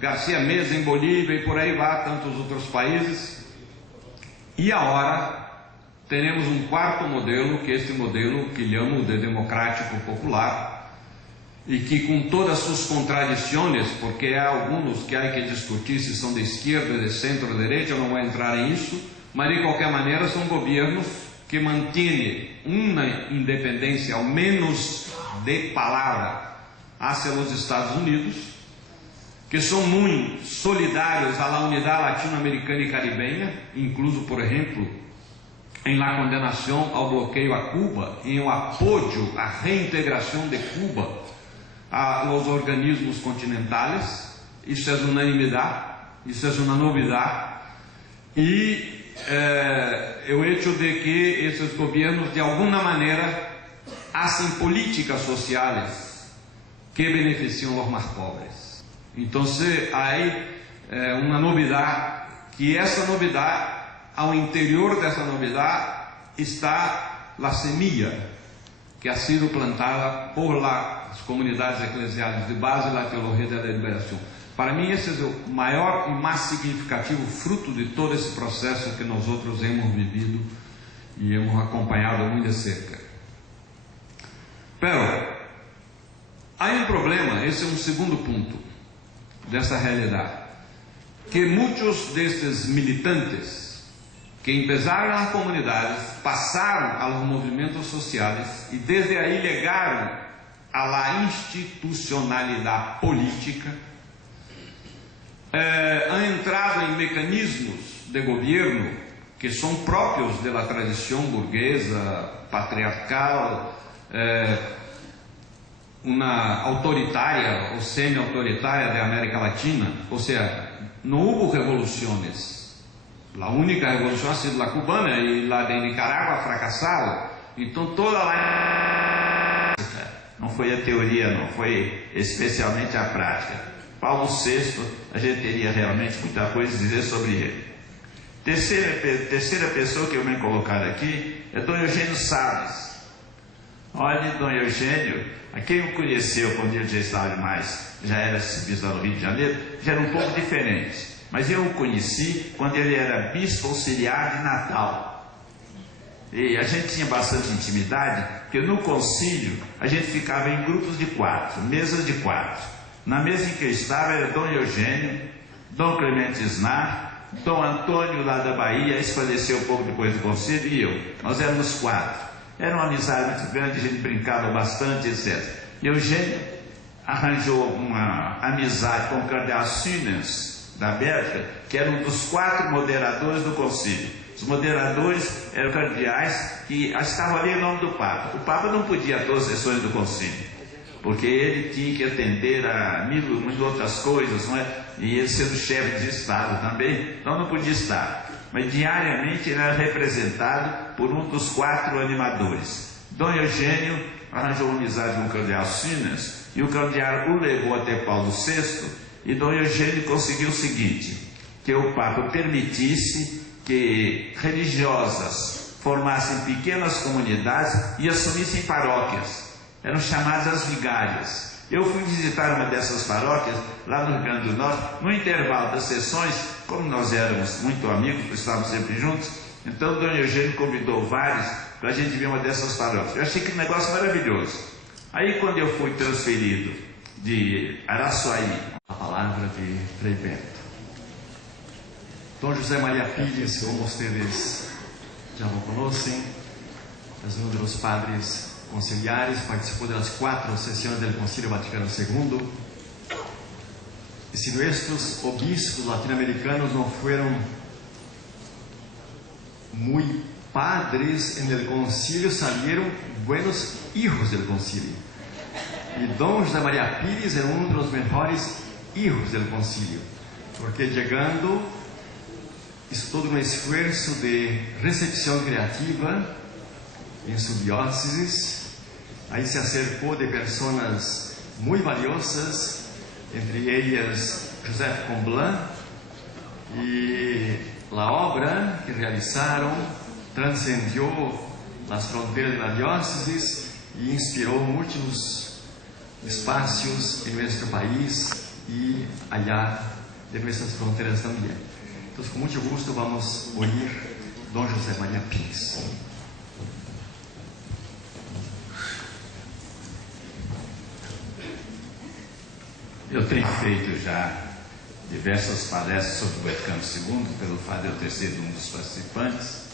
Garcia Meza em Bolívia e por aí vai, tantos outros países. E agora teremos um quarto modelo, que é este modelo que chamo de democrático popular, e que com todas suas contradições, porque há alguns que há que discutir se são de esquerda, de centro, de direita, eu não vou entrar em isso, mas de qualquer maneira são governos que mantêm uma independência, ao menos de palavra, hacia os Estados Unidos, que son muy solidarios a la unidad latinoamericana y caribeña, incluso, por ejemplo, en la condenación al bloqueo a Cuba y en el apoyo a reintegración de Cuba a los organismos continentales. Isso é unanimidade, isso é uma novidade. E o hecho de que esses governos de alguma maneira hacen políticas sociales que beneficiam os mais pobres. Então, há uma novidade, que essa novidade, ao interior dessa novidade, está a semilla que ha sido plantada por las comunidades eclesiais de base da teologia da liberação. Para mim, esse é o maior e mais significativo fruto de todo esse processo que nós outros hemos vivido e hemos acompanhado muito de cerca. Pero, há um problema, esse é um segundo ponto dessa realidade, que muitos destes militantes que empezaram nas comunidades passaram aos movimentos sociais e desde aí legaram a la institucionalidade política, han entrado em mecanismos de governo que são próprios da tradição burguesa, patriarcal, uma autoritária ou semi-autoritária da América Latina. Ou seja, não houve revoluções. A única revolução ha sido a cubana e a de Nicarágua fracassada. Então toda a... Não foi a teoria, não foi especialmente a prática. Paulo VI, a gente teria realmente muita coisa a dizer sobre ele. Terceira pessoa que eu venho colocar aqui é Dom Eugênio Salles. Olha, Dom Eugênio, a quem o conheceu quando ele já estava já era bispo do Rio de Janeiro, já era um pouco diferente. Mas eu o conheci quando ele era bispo auxiliar de Natal. E a gente tinha bastante intimidade, porque no concílio a gente ficava em grupos de 4, mesas de 4. Na mesa em que eu estava era Dom Eugênio, Dom Clemente Snar, Dom Antônio lá da Bahia, esse faleceu um pouco depois do concílio, e eu. Nós éramos 4. Era uma amizade muito grande, a gente brincava bastante, etc. E Eugênio arranjou uma amizade com o cardeal Sünens, da Bélgica, que era um dos 4 moderadores do concílio. Os moderadores eram cardeais que estavam ali em nome do Papa. O Papa não podia ir a todas as sessões do concílio, porque ele tinha que atender a mil outras coisas, não é? E ele sendo chefe de Estado também, então não podia estar. Mas diariamente ele era representado por um dos 4 animadores. Dom Eugênio arranjou uma amizade com o cardeal Sünens, e o cardeal o levou até Paulo VI, e Dom Eugênio conseguiu o seguinte, que o Papa permitisse que religiosas formassem pequenas comunidades e assumissem paróquias. Eram chamadas as vigárias. Eu fui visitar uma dessas paróquias, lá no Rio Grande do Norte, no intervalo das sessões, como nós éramos muito amigos, estávamos sempre juntos, então Dom Eugênio convidou vários para a gente ver uma dessas paróquias. Eu achei que negócio maravilhoso. Aí quando eu fui transferido de Araçuaí, a palavra de Frei Bento. Dom José María Pires, como ustedes já lo conocen, es uno de los padres conciliares, participó de las 4 sesiones del Concilio Vaticano II. Y si nuestros obispos latinoamericanos no fueron muy padres en el concilio, salieron buenos hijos del concilio. Y Don José María Pires es uno de los mejores hijos del concilio, porque llegando hizo todo un esfuerzo de recepción creativa en su diócesis. Ahí se acercó de personas muy valiosas, entre ellas Joseph Comblan, y la obra que realizaron trascendió las fronteras de la diócesis y inspiró muchos espacios en nuestro país y allá de nuestras fronteras también. Entonces, con mucho gusto vamos a oír Don José María Pires. Eu tenho feito já diversas palestras sobre o Vaticano II, pelo fato de eu ter sido um dos participantes.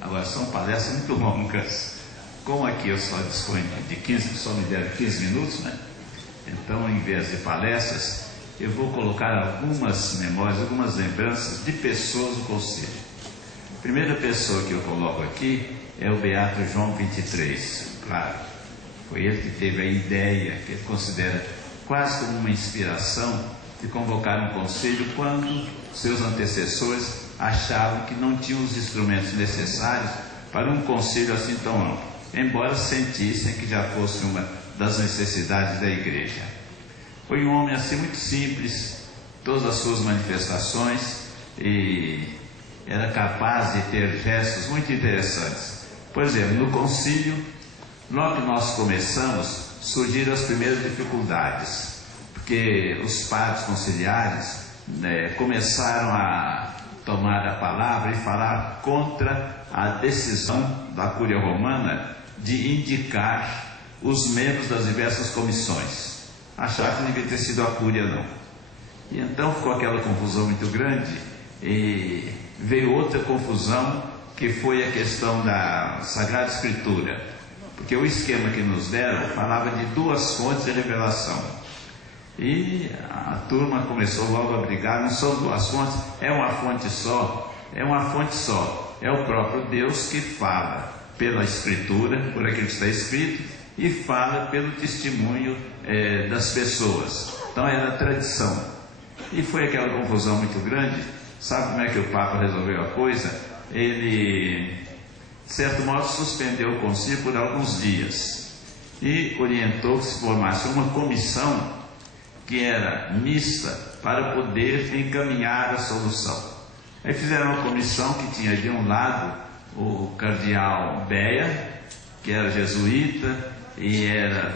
Agora, são palestras muito longas. Como aqui eu só disponho de 15, só me deram 15 minutos, né? Então, em vez de palestras, eu vou colocar algumas memórias, algumas lembranças de pessoas do concílio. A primeira pessoa que eu coloco aqui é o Beato João XXIII, claro. Foi ele que teve a ideia, que ele considera quase como uma inspiração, de convocar um concílio quando seus antecessores achavam que não tinham os instrumentos necessários para um concílio assim tão amplo, embora sentissem que já fosse uma das necessidades da igreja. Foi um homem assim muito simples, todas as suas manifestações, e era capaz de ter gestos muito interessantes. Por exemplo, no concílio, logo que nós começamos, surgiram as primeiras dificuldades, porque os padres conciliares começaram a tomar a palavra e falar contra a decisão da Cúria Romana de indicar os membros das diversas comissões. Acharam que não devia ter sido a Cúria, não. E então ficou aquela confusão muito grande, e veio outra confusão, que foi a questão da Sagrada Escritura, porque o esquema que nos deram falava de duas fontes de revelação, e a turma começou logo a brigar. Não são duas fontes, é uma fonte só, é uma fonte só, é o próprio Deus que fala pela Escritura, por aquilo que está escrito, e fala pelo testemunho das pessoas. Então era a tradição, e foi aquela confusão muito grande. Sabe como é que o Papa resolveu a coisa? Ele, de certo modo, suspendeu o concílio por alguns dias e orientou que se formasse uma comissão que era mista para poder encaminhar a solução. Aí fizeram uma comissão que tinha de um lado o cardeal Beia, que era jesuíta e era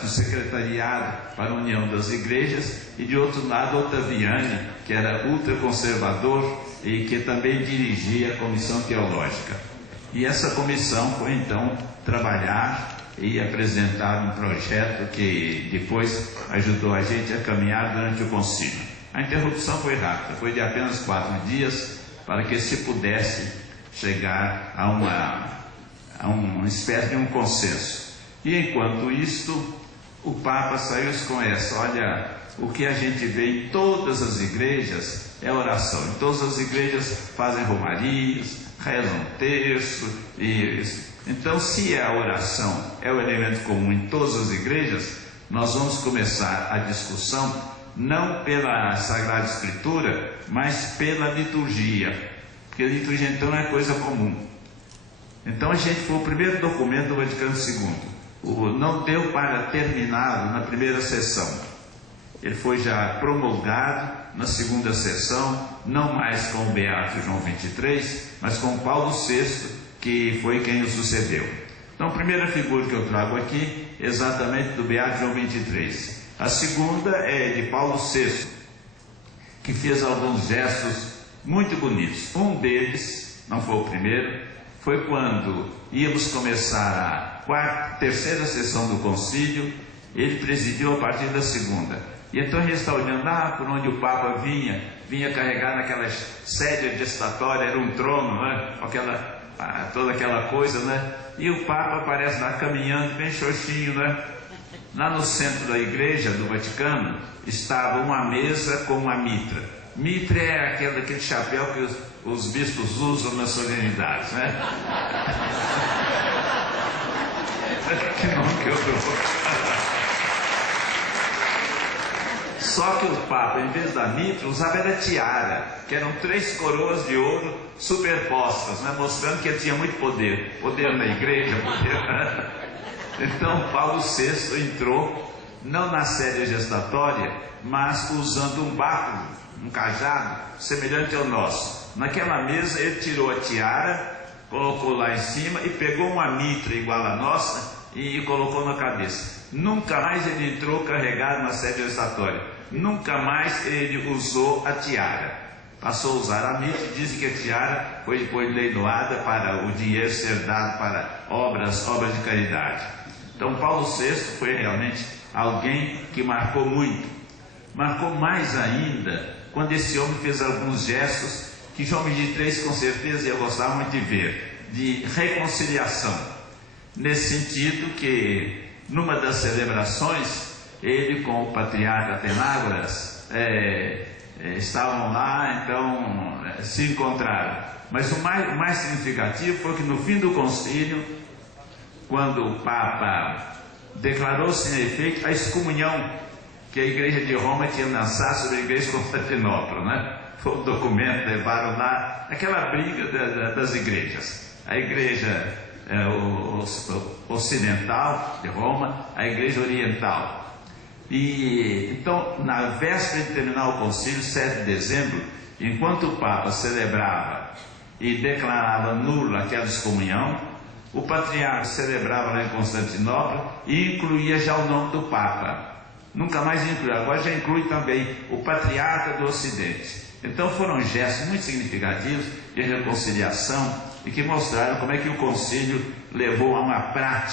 do secretariado para a União das Igrejas, e de outro lado Ottaviani, que era ultraconservador e que também dirigia a comissão teológica. E essa comissão foi então trabalhar e apresentar um projeto que depois ajudou a gente a caminhar durante o concílio. A interrupção foi rápida, foi de apenas 4 dias, para que se pudesse chegar a uma espécie de um consenso. E enquanto isto, o Papa saiu com essa: olha, o que a gente vê em todas as igrejas é oração. Em todas as igrejas fazem romarias, rezam um terço, então, se a oração é o elemento comum em todas as igrejas, nós vamos começar a discussão não pela Sagrada Escritura, mas pela liturgia, porque a liturgia então é coisa comum. Então foi o primeiro documento do Vaticano II. Não deu para terminá-lo na primeira sessão. Ele foi já promulgado na segunda sessão, não mais com o Beato João XXIII, mas com Paulo VI, que foi quem o sucedeu. Então, a primeira figura que eu trago aqui é exatamente do Beato João XXIII. A segunda é de Paulo VI, que fez alguns gestos muito bonitos. Um deles, não foi o primeiro, foi quando íamos começar a terceira sessão do concílio. Ele presidiu a partir da segunda. E então a gente está olhando lá por onde o Papa vinha carregar naquela sédia gestatória, era um trono, né? Toda aquela coisa, né? E o Papa aparece lá caminhando, bem xoxinho, né? Lá no centro da igreja do Vaticano estava uma mesa com uma mitra. Mitra é aquele chapéu que os bispos usam nas solenidades, né? Que nome que eu dou. Só que o Papa, em vez da mitra, usava a tiara, que eram 3 coroas de ouro superpostas, né? Mostrando que ele tinha muito poder. Poder na igreja, poder... Então Paulo VI entrou, não na sédia gestatória, mas usando um báculo, um cajado, semelhante ao nosso. Naquela mesa ele tirou a tiara, colocou lá em cima e pegou uma mitra igual à nossa e colocou na cabeça. Nunca mais ele entrou carregado na sédia gestatória. Nunca mais ele usou a tiara. Passou a usar a mitra, e dizem que a tiara foi depois leiloada para o dinheiro ser dado para obras de caridade. Então Paulo VI foi realmente alguém que marcou muito. Marcou mais ainda quando esse homem fez alguns gestos que João XXIII com certeza ia gostar muito de ver, de reconciliação. Nesse sentido que numa das celebrações, ele com o patriarca Atenágoras estavam lá, então se encontraram. Mas o mais significativo foi que no fim do concílio, quando o Papa declarou sem efeito a excomunhão que a Igreja de Roma tinha lançado sobre a Igreja de Constantinopla, né? Foi um documento, levaram lá aquela briga das igrejas. A Igreja ocidental de Roma, a Igreja oriental. E então, na véspera de terminar o concílio, 7 de dezembro, enquanto o Papa celebrava e declarava nula aquela excomunhão, o patriarca celebrava lá em Constantinopla e incluía já o nome do Papa. Nunca mais incluiu, agora já inclui também o patriarca do Ocidente. Então foram gestos muito significativos de reconciliação e que mostraram como é que o concílio levou a uma prática